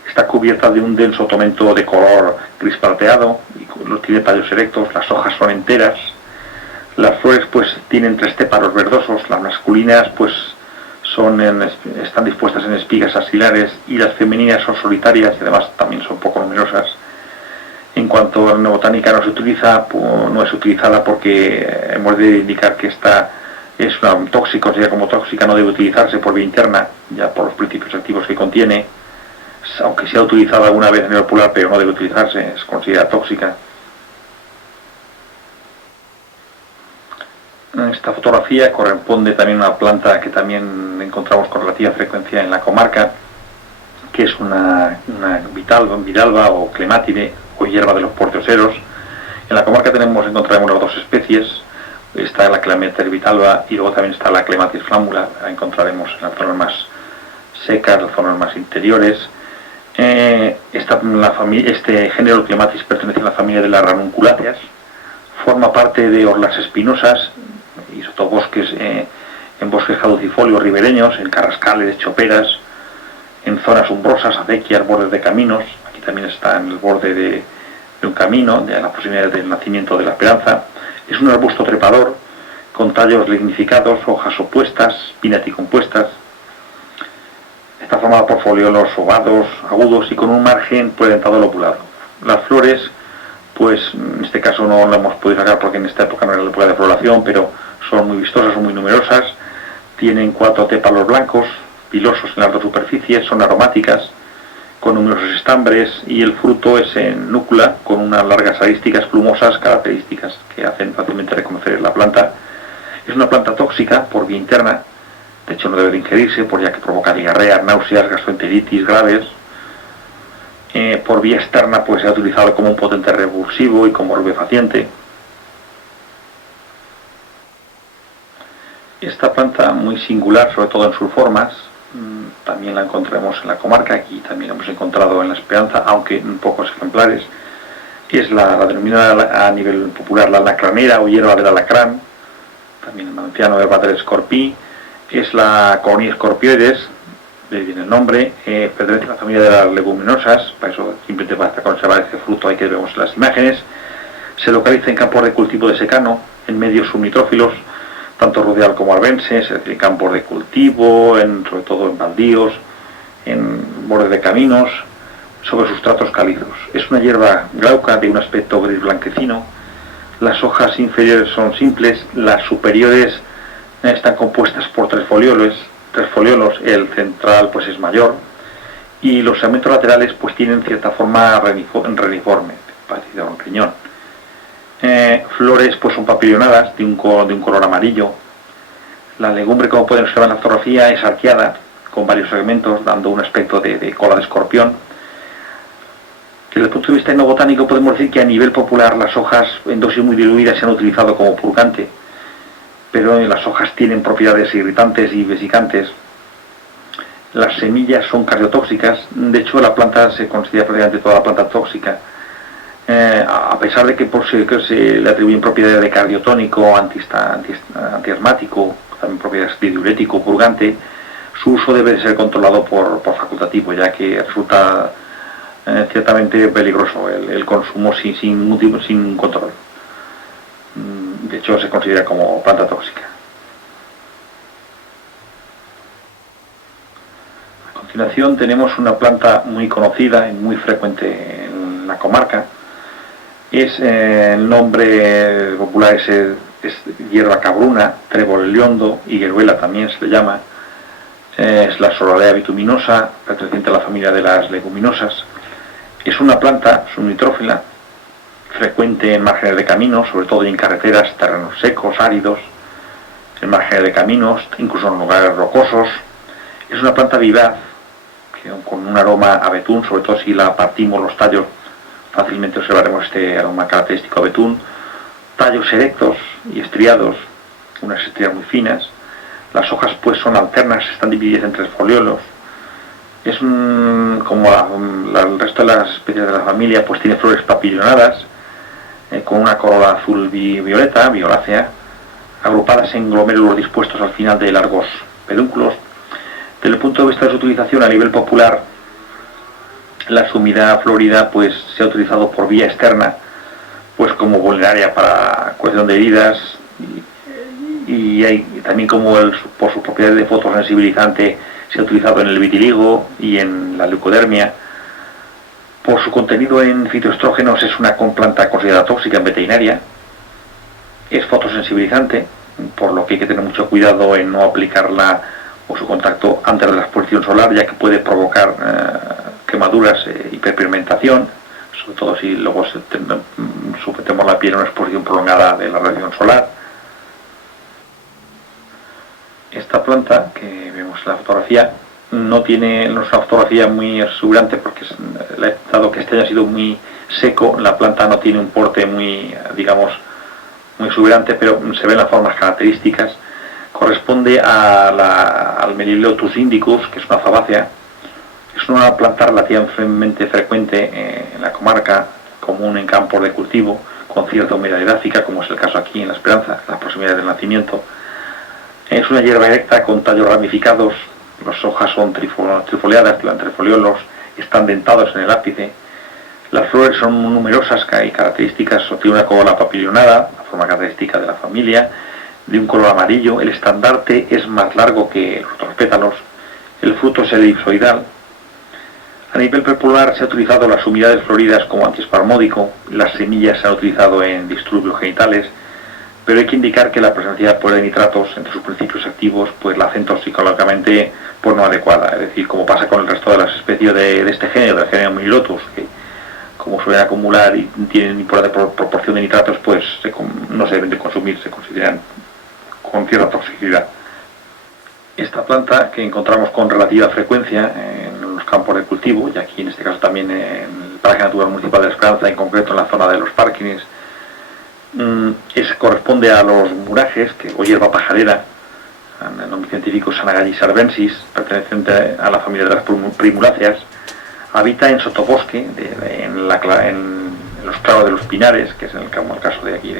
Está cubierta de un denso tomento de color gris plateado, y tiene tallos erectos, las hojas son enteras. Las flores pues tienen 3 tépalos verdosos, las masculinas pues están dispuestas en espigas axilares y las femeninas son solitarias y además también son poco numerosas. En cuanto a la botánica no es utilizada porque hemos de indicar que esta es una tóxica, o sea, como tóxica no debe utilizarse por vía interna, ya por los principios activos que contiene, aunque sea utilizada alguna vez en el popular, pero no debe utilizarse, es considerada tóxica. Esta fotografía corresponde también a una planta que también encontramos con relativa frecuencia en la comarca, que es una vidalba o clemátide o hierba de los portioseros. En la comarca encontraremos las 2 especies. Está la Clematis vidalba y luego también está la Clematis flammula. La encontraremos en las zonas más secas, las zonas más interiores. Este género Clematis pertenece a la familia de las ranunculáceas. Forma parte de orlas espinosas y sobre todo en bosques caducifolios ribereños, en carrascales, choperas, en zonas umbrosas, acequias, bordes de caminos. Aquí también está en el borde de un camino, de la proximidad del nacimiento de la Esperanza. Es un arbusto trepador con tallos lignificados, hojas opuestas, pinnaticompuestas. Está formado por foliolos ovados, agudos y con un margen dentado lobulado. Las flores, pues en este caso no lo hemos podido sacar porque en esta época no era la época de floración, pero son muy vistosas, son muy numerosas. Tienen 4 tépalos blancos, pilosos en las 2 superficies, son aromáticas, con numerosos estambres, y el fruto es en núcula, con unas largas arísticas plumosas características que hacen fácilmente reconocer la planta. Es una planta tóxica por vía interna, de hecho no debe de ingerirse, ya que provoca diarreas, náuseas, gastroenteritis graves. Por vía externa pues se ha utilizado como un potente revulsivo y como rubefaciente. Esta planta, muy singular, sobre todo en sus formas, también la encontraremos en la comarca, aquí también la hemos encontrado en la Esperanza, aunque en pocos ejemplares. Es la denominada a nivel popular la alacranera o hierba del alacrán, también en valenciano herba del escorpí. Es la Colonia scorpioides, de ahí viene el nombre, pertenece a la familia de las leguminosas, para eso simplemente para conservar este fruto hay que ver en las imágenes. Se localiza en campos de cultivo de secano, en medios subnitrófilos, tanto rudeal como arbenses, es decir, en campos de cultivo, sobre todo en baldíos, en bordes de caminos, sobre sustratos calizos. Es una hierba glauca de un aspecto gris blanquecino. Las hojas inferiores son simples, las superiores están compuestas por 3 foliolos, el central pues es mayor, y los segmentos laterales pues tienen cierta forma reniforme, parecido a un riñón. Flores pues son papillonadas de un color amarillo. La legumbre, como pueden observar en la fotografía, es arqueada con varios segmentos, dando un aspecto de cola de escorpión. Desde el punto de vista etnobotánico podemos decir que a nivel popular las hojas en dosis muy diluidas se han utilizado como purgante, pero las hojas tienen propiedades irritantes y vesicantes. Las semillas son cardiotóxicas, de hecho la planta se considera prácticamente toda la planta tóxica. A pesar de que se le atribuyen propiedades de cardiotónico, antiasmático, también propiedades de diurético, purgante, su uso debe de ser controlado por facultativo, ya que resulta ciertamente peligroso el consumo sin control. De hecho se considera como planta tóxica. A continuación tenemos una planta muy conocida y muy frecuente en la comarca. El nombre popular es es hierba cabruna, trébol heliondo, higueruela también se le llama. Es la Solarea bituminosa, perteneciente a la familia de las leguminosas. Es una planta suminitrófila, frecuente en márgenes de caminos, sobre todo en carreteras, terrenos secos, áridos, en márgenes de caminos, incluso en lugares rocosos. Es una planta vivaz, con un aroma a betún, sobre todo si la partimos los tallos, fácilmente observaremos este aroma característico a betún. Tallos erectos y estriados, unas estrías muy finas. Las hojas pues son alternas, están divididas en 3 foliolos. Es como el resto de las especies de la familia, pues tiene flores papillonadas, con una corola azul violeta, violácea, agrupadas en glomérulos dispuestos al final de largos pedúnculos. Desde el punto de vista de su utilización a nivel popular, la sumida florida pues se ha utilizado por vía externa, pues como vulneraria para curación de heridas, y también como por sus propiedades de fotosensibilizante se ha utilizado en el vitiligo y en la leucodermia. Por su contenido en fitoestrógenos es una planta considerada tóxica en veterinaria. Es fotosensibilizante, por lo que hay que tener mucho cuidado en no aplicarla o su contacto antes de la exposición solar, ya que puede provocar quemaduras, hiperpigmentación, sobre todo si luego sujetemos la piel a una exposición prolongada de la radiación solar. Esta planta que vemos en la fotografía no es una fotografía muy exuberante, porque dado que este haya sido muy seco, la planta no tiene un porte muy, digamos, muy exuberante, pero se ven las formas características. Corresponde al Melilotus indicus, que es una fabácea. Es una planta relativamente frecuente en la comarca, común en campos de cultivo, con cierta humedad edáfica, como es el caso aquí en La Esperanza, en las proximidades del nacimiento. Es una hierba erecta con tallos ramificados, las hojas son trifoliadas, llevan 3 foliolos, están dentados en el ápice. Las flores son numerosas y características, tiene una corola papilionada, la forma característica de la familia, de un color amarillo. El estandarte es más largo que los otros pétalos. El fruto es elipsoidal. A nivel popular se ha utilizado las humedades floridas como antiespasmódico, las semillas se han utilizado en disturbios genitales, pero hay que indicar que la presencia de nitratos entre sus principios activos pues la hacen toxicológicamente pues no adecuada, es decir, como pasa con el resto de las especies de este género, del género Melilotus, que como suelen acumular y tienen importante proporción de nitratos, pues no se deben de consumir, se consideran con cierta toxicidad. Esta planta, que encontramos con relativa frecuencia en los campos de cultivo, y aquí en este caso también en el Paraje Natural Municipal de La Esperanza, en concreto en la zona de los Párquines, corresponde a los murajes, o hierba pajarera, en el nombre científico Sanagallis arvensis, perteneciente a la familia de las primuláceas. Habita en sotobosque, en los claros de los pinares, que es el caso de aquí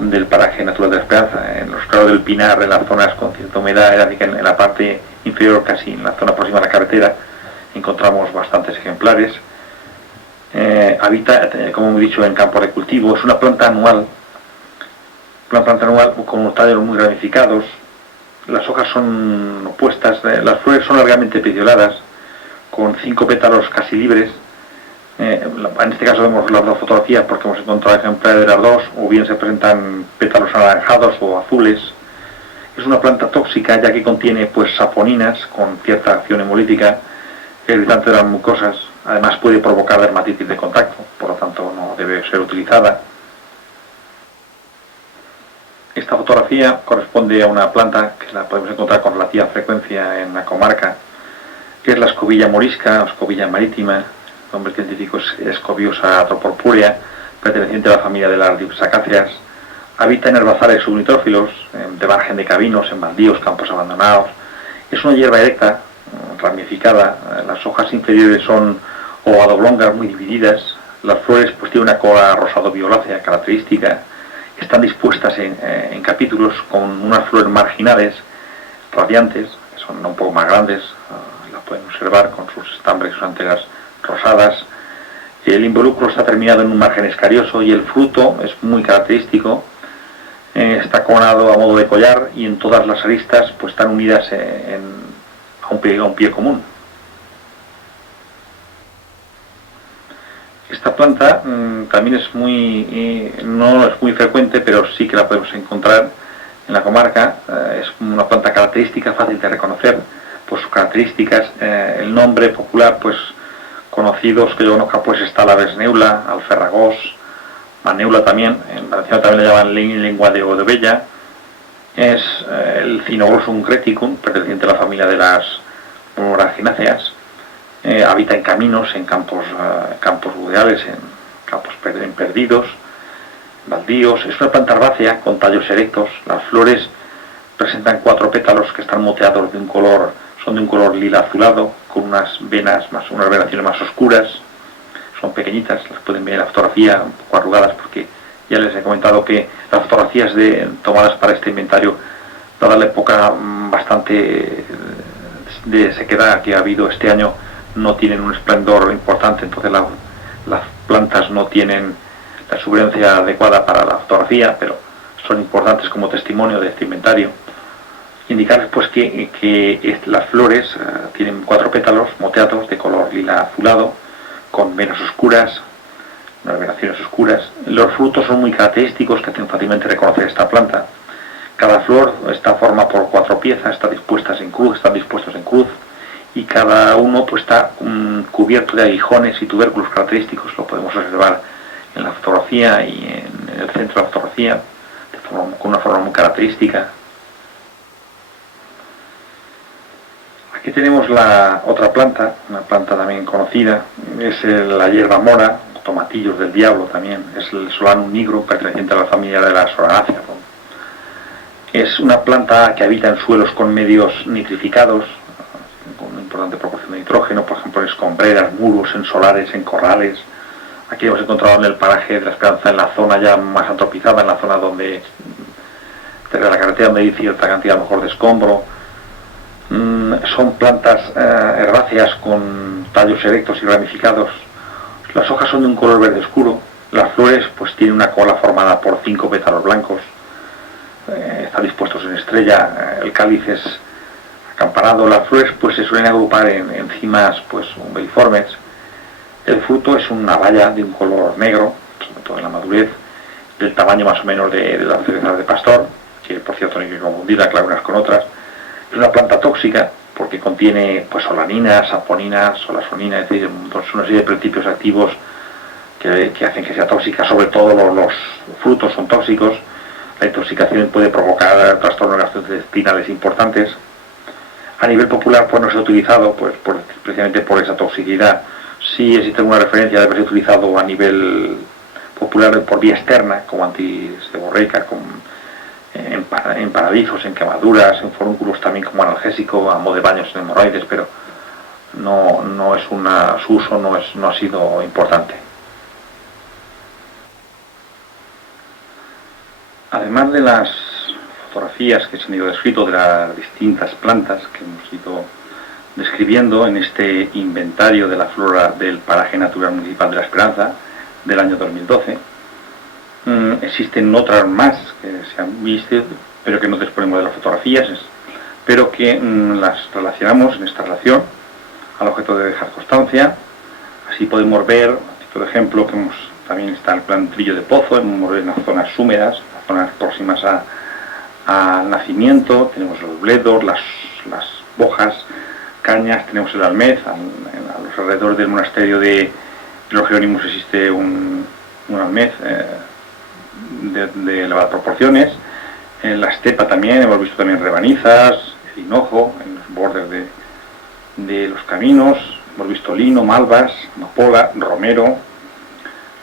del Paraje Natural de La Esperanza. En los claros del pinar, en las zonas con cierta humedad edáfica, en la parte inferior, casi en la zona próxima a la carretera, encontramos bastantes ejemplares. Habita, como hemos dicho, en campos de cultivo. Es una planta anual con unos tallos muy ramificados. Las hojas son opuestas, las flores son largamente pecioladas, con 5 pétalos casi libres. En este caso vemos las 2 fotografías porque hemos encontrado ejemplares de las 2, o bien se presentan pétalos anaranjados o azules. Es una planta tóxica, ya que contiene pues saponinas con cierta acción hemolítica, irritante de las mucosas. Además puede provocar dermatitis de contacto, por lo tanto no debe ser utilizada. Esta fotografía corresponde a una planta que la podemos encontrar con relativa frecuencia en la comarca, que es la escobilla morisca o escobilla marítima. El nombre científico es Scobiosa atropurpurea, perteneciente a la familia de las dipsacáceas. Habita en herbazales subnitrófilos, de margen de caminos, en baldíos, campos abandonados. Es una hierba erecta, ramificada. Las hojas inferiores son oblongas, muy divididas. Las flores pues tienen una cola rosado violácea característica. Están dispuestas en capítulos con unas flores marginales, radiantes, que son un poco más grandes. Las pueden observar con sus estambres y sus anteras rosadas. El involucro está terminado en un margen escarioso y el fruto es muy característico. Está coronado a modo de collar y en todas las aristas pues están unidas a un pie común. Esta planta también es no es muy frecuente, pero sí que la podemos encontrar en la comarca. Es una planta característica, fácil de reconocer por sus características. El nombre popular, pues conocidos que yo conozca, pues está la vesneula, alferragós, maneula también. En Valenciano también le llaman lengua de Odebella. Es el Cinoglossum creticum, perteneciente a la familia de las moragináceas. Habita en caminos, en campos boreales, en campos perdidos, baldíos. Es una planta herbácea con tallos erectos. Las flores presentan 4 pétalos que están moteados son de un color lila azulado, con unas venaciones más oscuras. Son pequeñitas, las pueden ver en la fotografía, un poco arrugadas, porque ya les he comentado que las fotografías tomadas para este inventario, dada la época bastante de sequedad que ha habido este año, no tienen un esplendor importante, entonces las plantas no tienen la exuberancia adecuada para la fotografía, pero son importantes como testimonio de este inventario. Indicarles pues que las flores tienen 4 pétalos moteados de color lila azulado, con venas oscuras, unas venaciones oscuras. Los frutos son muy característicos, que hacen fácilmente reconocer esta planta. Cada flor está formada por 4 piezas, están dispuestos en cruz, y cada uno pues está cubierto de aguijones y tubérculos característicos. Lo podemos observar en la fotografía y en el centro de la fotografía, con una forma muy característica. Aquí tenemos la otra planta, una planta también conocida, es la hierba mora, tomatillos del diablo también, es el Solanum nigrum, perteneciente a la familia de las Solanáceas. Es una planta que habita en suelos con medios nitrificados, con una importante proporción de nitrógeno, por ejemplo en escombreras, muros, en solares, en corrales. Aquí hemos encontrado en el paraje de la Esperanza, en la zona ya más antropizada, en la zona donde, de la carretera, donde hay cierta cantidad mejor de escombro. Son plantas herbáceas con tallos erectos y ramificados. Las hojas son de un color verde oscuro. Las flores pues tienen una cola formada por 5 pétalos blancos. Están dispuestos en estrella. El cáliz es acampanado. Las flores pues se suelen agrupar en cimas pues umbeliformes. El fruto es una baya de un color negro, sobre todo en la madurez, del tamaño más o menos de las cerezas de pastor, que por cierto no hay que confundirla, claro, unas con otras. Es una planta tóxica porque contiene pues solanina, saponina, solasonina, es decir, una serie de principios activos que hacen que sea tóxica. Sobre todo los frutos son tóxicos. La intoxicación puede provocar trastornos gastrointestinales importantes. A nivel popular pues no se ha utilizado precisamente por esa toxicidad. Sí existe una referencia de haberse utilizado a nivel popular por vía externa, como antiseborreica, en paradizos, en quemaduras, en forúnculos también como analgésico, a modo de baños en hemorroides, pero no es su uso no ha sido importante. Además de las fotografías que se han ido descrito de las distintas plantas que hemos ido describiendo en este inventario de la flora del Paraje Natural Municipal de la Esperanza del año 2012, existen otras más que se han visto, pero que no disponemos de las fotografías, pero que las relacionamos en esta relación al objeto de dejar constancia. Así podemos ver, a título de ejemplo, que también está el plan Trillo de Pozo, en las zonas húmedas, las zonas próximas al nacimiento. Tenemos los bledos, las bojas, cañas, tenemos el almez. A los alrededores del monasterio de los Jerónimos existe un almez de elevadas proporciones. En la estepa también hemos visto también rebanizas, el hinojo en los bordes de los caminos. Hemos visto lino, malvas, amapola, romero,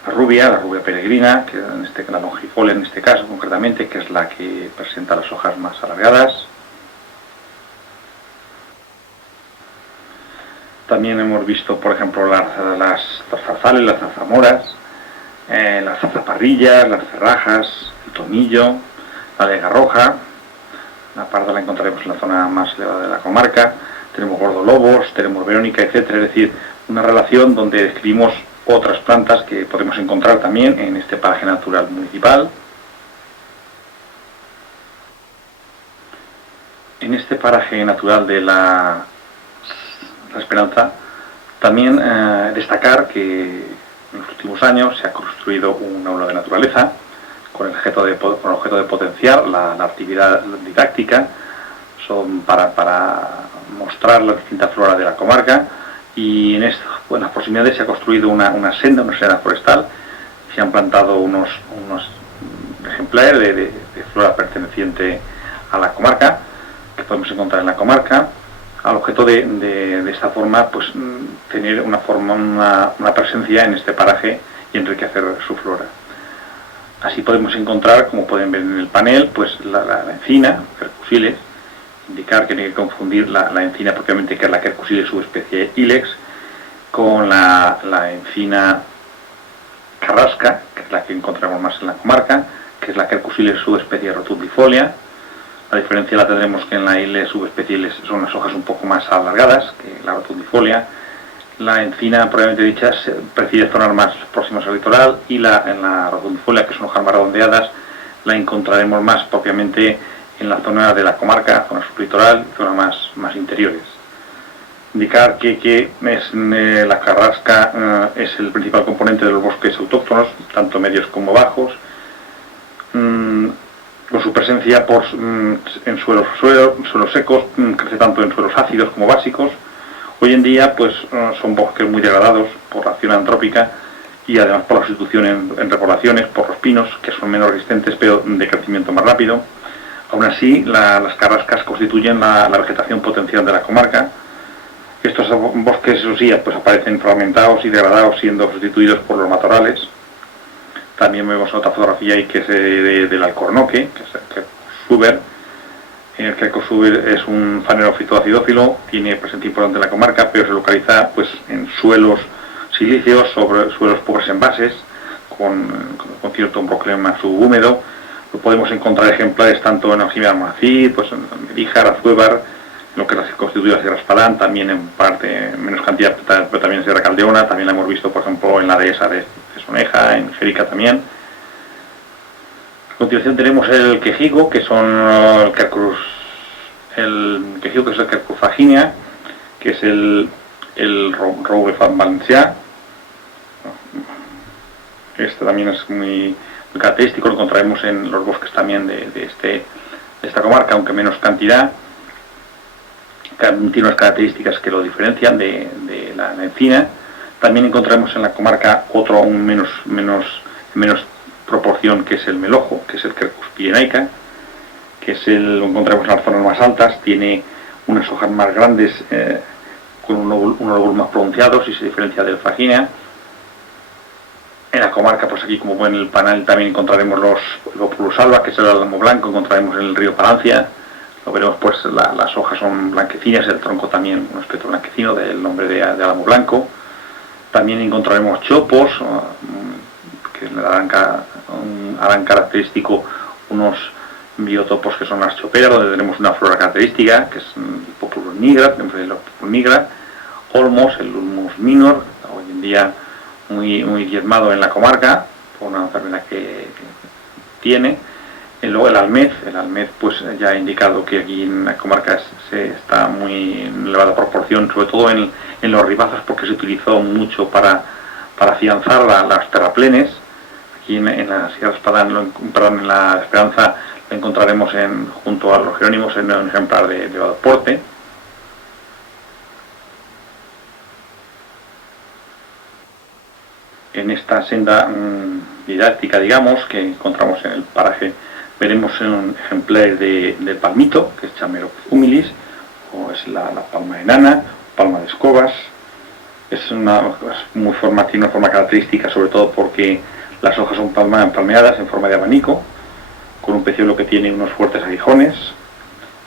la rubia peregrina, que la longifolia en este caso concretamente, que es la que presenta las hojas más alargadas. También hemos visto, por ejemplo, las zarzales, las zarzamoras, las zarzaparrillas, las cerrajas, el tomillo, la lega roja. La parda la encontraremos en la zona más elevada de la comarca. Tenemos gordolobos, tenemos verónica, etcétera. Es decir, una relación donde describimos otras plantas que podemos encontrar también en este paraje natural municipal. En este paraje natural de la Esperanza, también destacar que En los últimos años se ha construido un aula de naturaleza con el objeto de potenciar la actividad didáctica, son para mostrar la distinta flora de la comarca, y en las proximidades se ha construido una senda forestal, se han plantado unos ejemplares de flora perteneciente a la comarca, que podemos encontrar en la comarca, al objeto de esta forma pues tener una presencia en este paraje y enriquecer su flora. Así podemos encontrar, como pueden ver en el panel, pues la encina, Quercus, indicar que no hay que confundir la encina propiamente, que es la Quercus subespecie Ilex, con la encina carrasca, que es la que encontramos más en la comarca, que es la Quercus subespecie rotundifolia. La diferencia la tendremos que en la Ilex subespecie son las hojas un poco más alargadas que la rotundifolia. La encina, probablemente dicha, prefiere zonas más próximas al litoral, y en la rotundifolia, que son hojas más redondeadas, la encontraremos más propiamente en la zona de la comarca, zona sublitoral, zonas más interiores. Indicar que la carrasca es el principal componente de los bosques autóctonos, tanto medios como bajos, con su presencia en suelos secos, crece tanto en suelos ácidos como básicos. Hoy en día pues son bosques muy degradados por la acción antrópica, y además por la sustitución en repoblaciones por los pinos, que son menos resistentes pero de crecimiento más rápido. Aún así, las carrascas constituyen la vegetación potencial de la comarca. Estos bosques, eso sí, pues aparecen fragmentados y degradados, siendo sustituidos por los matorrales. También vemos otra fotografía ahí, que es del alcornoque, que es el Quercus suber. El Quercus suber es un fanero fitoacidófilo, tiene presencia importante en la comarca, pero se localiza pues en suelos silíceos, sobre suelos pobres en bases, con cierto microclima subhúmedo. Podemos encontrar ejemplares tanto en Algibia Almonacid, pues en Medíjar, Azuévar, lo que se constituye la Sierra Espadán, también en parte, en menos cantidad, pero también en Sierra Caldeona, también la hemos visto, por ejemplo, en la dehesa de Soneja, en Jerica también. A continuación tenemos el quejigo, que son el quejigo, que es el Quercus faginea, que es el roure valencià. Este también es muy característico, lo encontraremos en los bosques también de esta comarca, aunque menos cantidad. Tiene unas características que lo diferencian de la encina. También encontraremos en la comarca otro aún menos proporción, que es el melojo, que es el Quercus pyrenaica, lo encontramos en las zonas más altas, tiene unas hojas más grandes, con unos lóbulos más pronunciados, y se diferencia del faginea. En la comarca, pues aquí, como ven en el panel, también encontraremos los Lopulus alba, que es el álamo blanco, encontraremos en el río Palancia. Lo veremos, pues las hojas son blanquecinas, el tronco también un aspecto blanquecino, del nombre de álamo blanco. También encontraremos chopos, que le harán característico unos biotopos que son las choperas, donde tenemos una flora característica, que es el Populus nigra, tenemos el Populus nigra, olmos, el Ulmus minor, hoy en día muy diezmado en la comarca, por una enfermedad que tiene. Y luego el almez pues ya ha indicado que aquí en la comarca está muy en elevada proporción, sobre todo en los ribazos, porque se utilizó mucho para afianzar las terraplenes. Aquí en la Sierra Espadán, en la Esperanza, lo encontraremos junto a los jerónimos en un ejemplar de elevado porte. En esta senda didáctica, digamos, que encontramos en el paraje, veremos un ejemplar del palmito, que es Chameropus humilis, o es la palma enana, palma de escobas. Tiene una forma característica, sobre todo porque las hojas son palmeadas en forma de abanico, con un peciolo que tiene unos fuertes aguijones.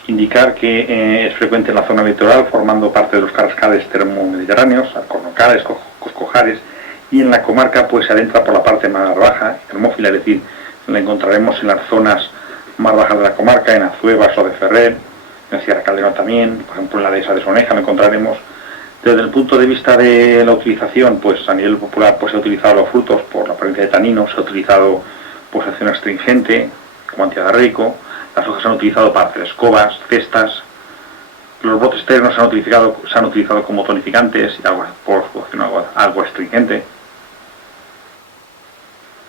Indicar que es frecuente en la zona litoral, formando parte de los carrascales termomediterráneos, alcornocales, coscojares, y en la comarca pues se adentra por la parte más baja, termófila, es decir, la encontraremos en las zonas más bajas de la comarca, en Azuévar o de Ferrer, en Sierra Caldeona también, por ejemplo en la dehesa de Soneja lo encontraremos. Desde el punto de vista de la utilización, pues a nivel popular pues se ha utilizado los frutos por la presencia de taninos, se ha utilizado pues acción astringente, como antidiarreico, las hojas se han utilizado para hacer escobas, cestas, los brotes externos se han utilizado como tonificantes y algo astringente.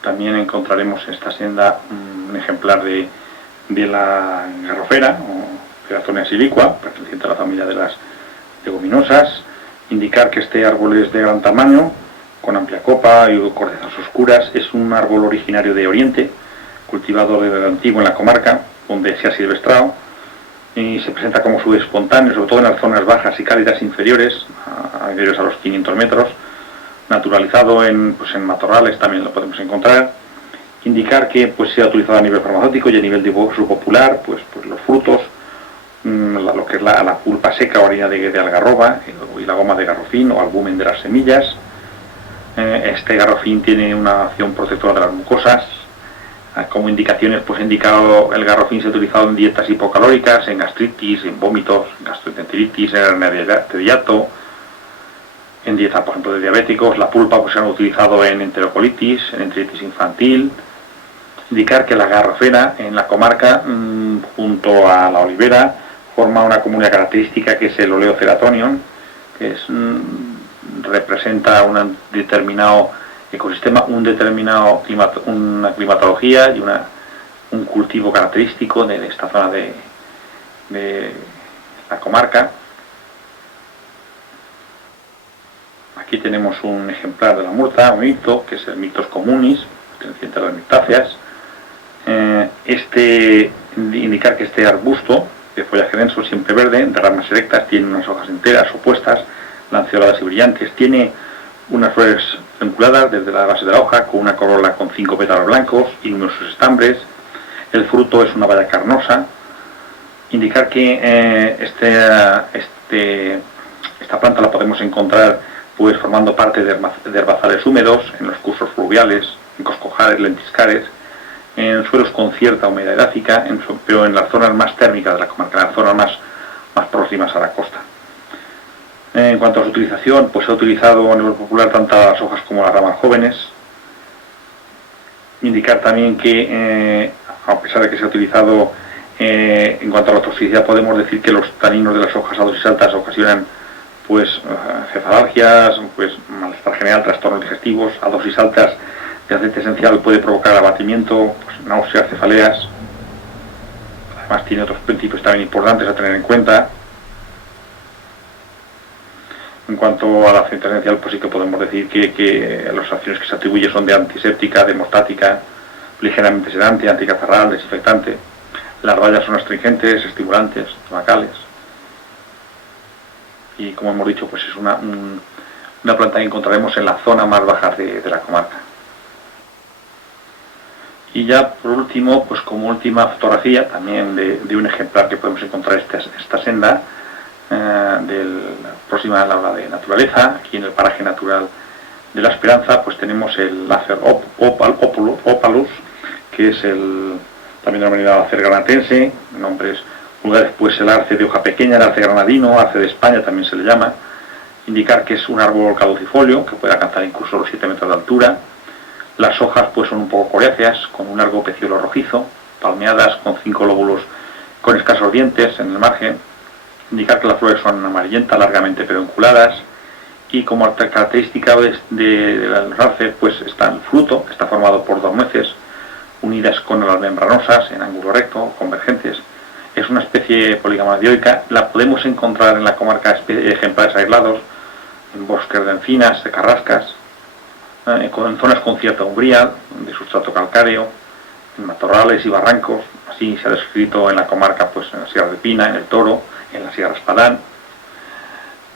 también encontraremos en esta senda un ejemplar de la garrofera o Ceratonia silicua, perteneciente a la familia de las leguminosas. Indicar que este árbol es de gran tamaño, con amplia copa y cortezas oscuras. Es un árbol originario de Oriente, cultivado desde antiguo en la comarca, donde se ha silvestrado, y se presenta como sub espontáneo, sobre todo en las zonas bajas y cálidas inferiores a los 500 metros, naturalizado en matorrales, también lo podemos encontrar. Indicar que se ha utilizado a nivel farmacéutico y a nivel de uso popular, pues los frutos, lo que es la pulpa seca o harina de algarroba y la goma de garrofín o albumen de las semillas. Este garrofín tiene una acción protectora de las mucosas. Como indicaciones, indicado el garrofín se ha utilizado en dietas hipocalóricas, en gastritis, en vómitos, en gastroenteritis, en hernia de hiato, en dieta, por ejemplo, de diabéticos. La pulpa se han utilizado en enterocolitis, en enteritis infantil. Indicar que la garrofera en la comarca, junto a la olivera, forma una comunidad característica que es el oleo ceratonion, que representa un determinado ecosistema, una climatología y un cultivo característico de esta zona de la comarca. Aquí tenemos un ejemplar de la murta, un micto, que es el Mictos communis, perteneciente a las mictáceas. Indicar que este arbusto de follaje denso, siempre verde, de ramas erectas, tiene unas hojas enteras, opuestas, lanceoladas y brillantes. Tiene unas flores pedunculadas desde la base de la hoja, con una corola con 5 pétalos blancos y numerosos estambres. El fruto es una baya carnosa. Indicar que esta planta la podemos encontrar formando parte de herbazales húmedos, en los cursos fluviales, en coscojares, lentiscares, en suelos con cierta humedad edáfica, pero en las zonas más térmicas de la comarca, en las zonas más próximas a la costa. En cuanto a su utilización, se ha utilizado a nivel popular tanto las hojas como las ramas jóvenes. Indicar también que, a pesar de que se ha utilizado en cuanto a la toxicidad, podemos decir que los taninos de las hojas a dosis altas ocasionan cefalalgias, malestar general, trastornos digestivos. A dosis altas de aceite esencial puede provocar abatimiento, náuseas, cefaleas. Además tiene otros principios también importantes a tener en cuenta. En cuanto al aceite esencial, sí que podemos decir que las acciones que se atribuye son de antiséptica, demostática, ligeramente sedante, anticatarral, desinfectante. Las bayas son astringentes, estimulantes, estomacales. Y como hemos dicho, es una planta que encontraremos en las zonas más bajas de la comarca. Y ya por último, como última fotografía también de un ejemplar que podemos encontrar esta senda, próxima a la hora de naturaleza, aquí en el paraje natural de la Esperanza, tenemos el Acer opalus, que es también denominado Acer granatense, nombres vulgares, el arce de hoja pequeña, el arce granadino, arce de España también se le llama. Indicar que es un árbol caducifolio, que puede alcanzar incluso los 7 metros de altura. Las hojas son un poco coriáceas, con un largo peciolo rojizo, palmeadas, con 5 lóbulos con escasos dientes en el margen. Indicar que las flores son amarillentas, largamente pedunculadas, y como característica del arce, está el fruto, está formado por 2 nueces, unidas con las membranosas en ángulo recto, convergentes. Es una especie polígama dioica. La podemos encontrar en la comarca ejemplares aislados, en bosques de encinas, de carrascas, en zonas con cierta umbría, de sustrato calcáreo, en matorrales y barrancos. Así se ha descrito en la comarca, en la Sierra de Pina, en el Toro, en la Sierra Espadán.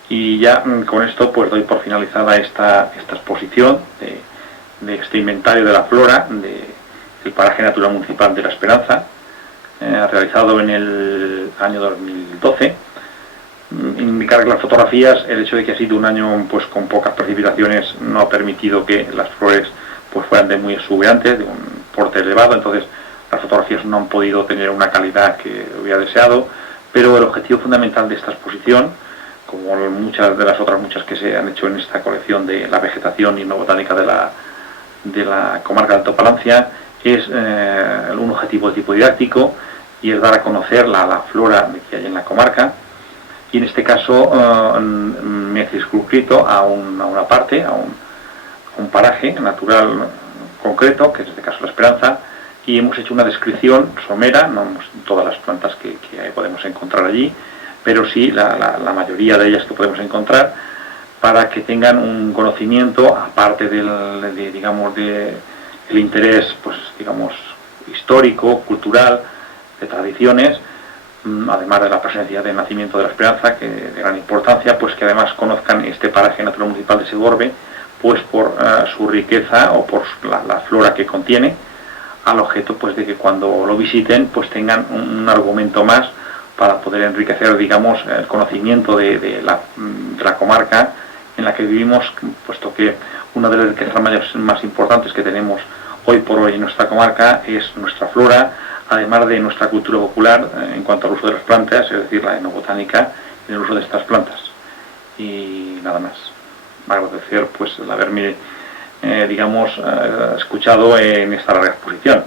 Y ya con esto doy por finalizada esta exposición de este inventario de la flora del paraje natural municipal de La Esperanza, realizado en el año 2012. Indicar que las fotografías, el hecho de que ha sido un año con pocas precipitaciones, no ha permitido que las flores fueran de muy exuberantes, de un porte elevado. Entonces las fotografías no han podido tener una calidad que hubiera deseado, pero el objetivo fundamental de esta exposición, como muchas de las otras muchas que se han hecho en esta colección de la vegetación y etnobotánica de la comarca de Alto Palancia, es un objetivo de tipo didáctico, y es dar a conocer la flora que hay en la comarca. Y en este caso me he circunscrito a una parte, a un paraje natural concreto, que es este caso la Esperanza, y hemos hecho una descripción somera, no todas las plantas que podemos encontrar allí, pero sí la mayoría de ellas que podemos encontrar, para que tengan un conocimiento, aparte digamos, el interés, pues, digamos, histórico, cultural, de tradiciones, además de la presencia del nacimiento de la Esperanza, que de gran importancia, pues que además conozcan este paraje natural municipal de Segorbe, pues por su riqueza o por la flora que contiene, al objeto pues de que cuando lo visiten pues tengan un argumento más para poder enriquecer, digamos, el conocimiento de la comarca en la que vivimos, puesto que una de las riquezas más importantes que tenemos hoy por hoy en nuestra comarca es nuestra flora, además de nuestra cultura popular en cuanto al uso de las plantas, es decir, la etnobotánica y el uso de estas plantas. Y nada más. Agradecer pues el haberme, digamos, escuchado en esta larga exposición.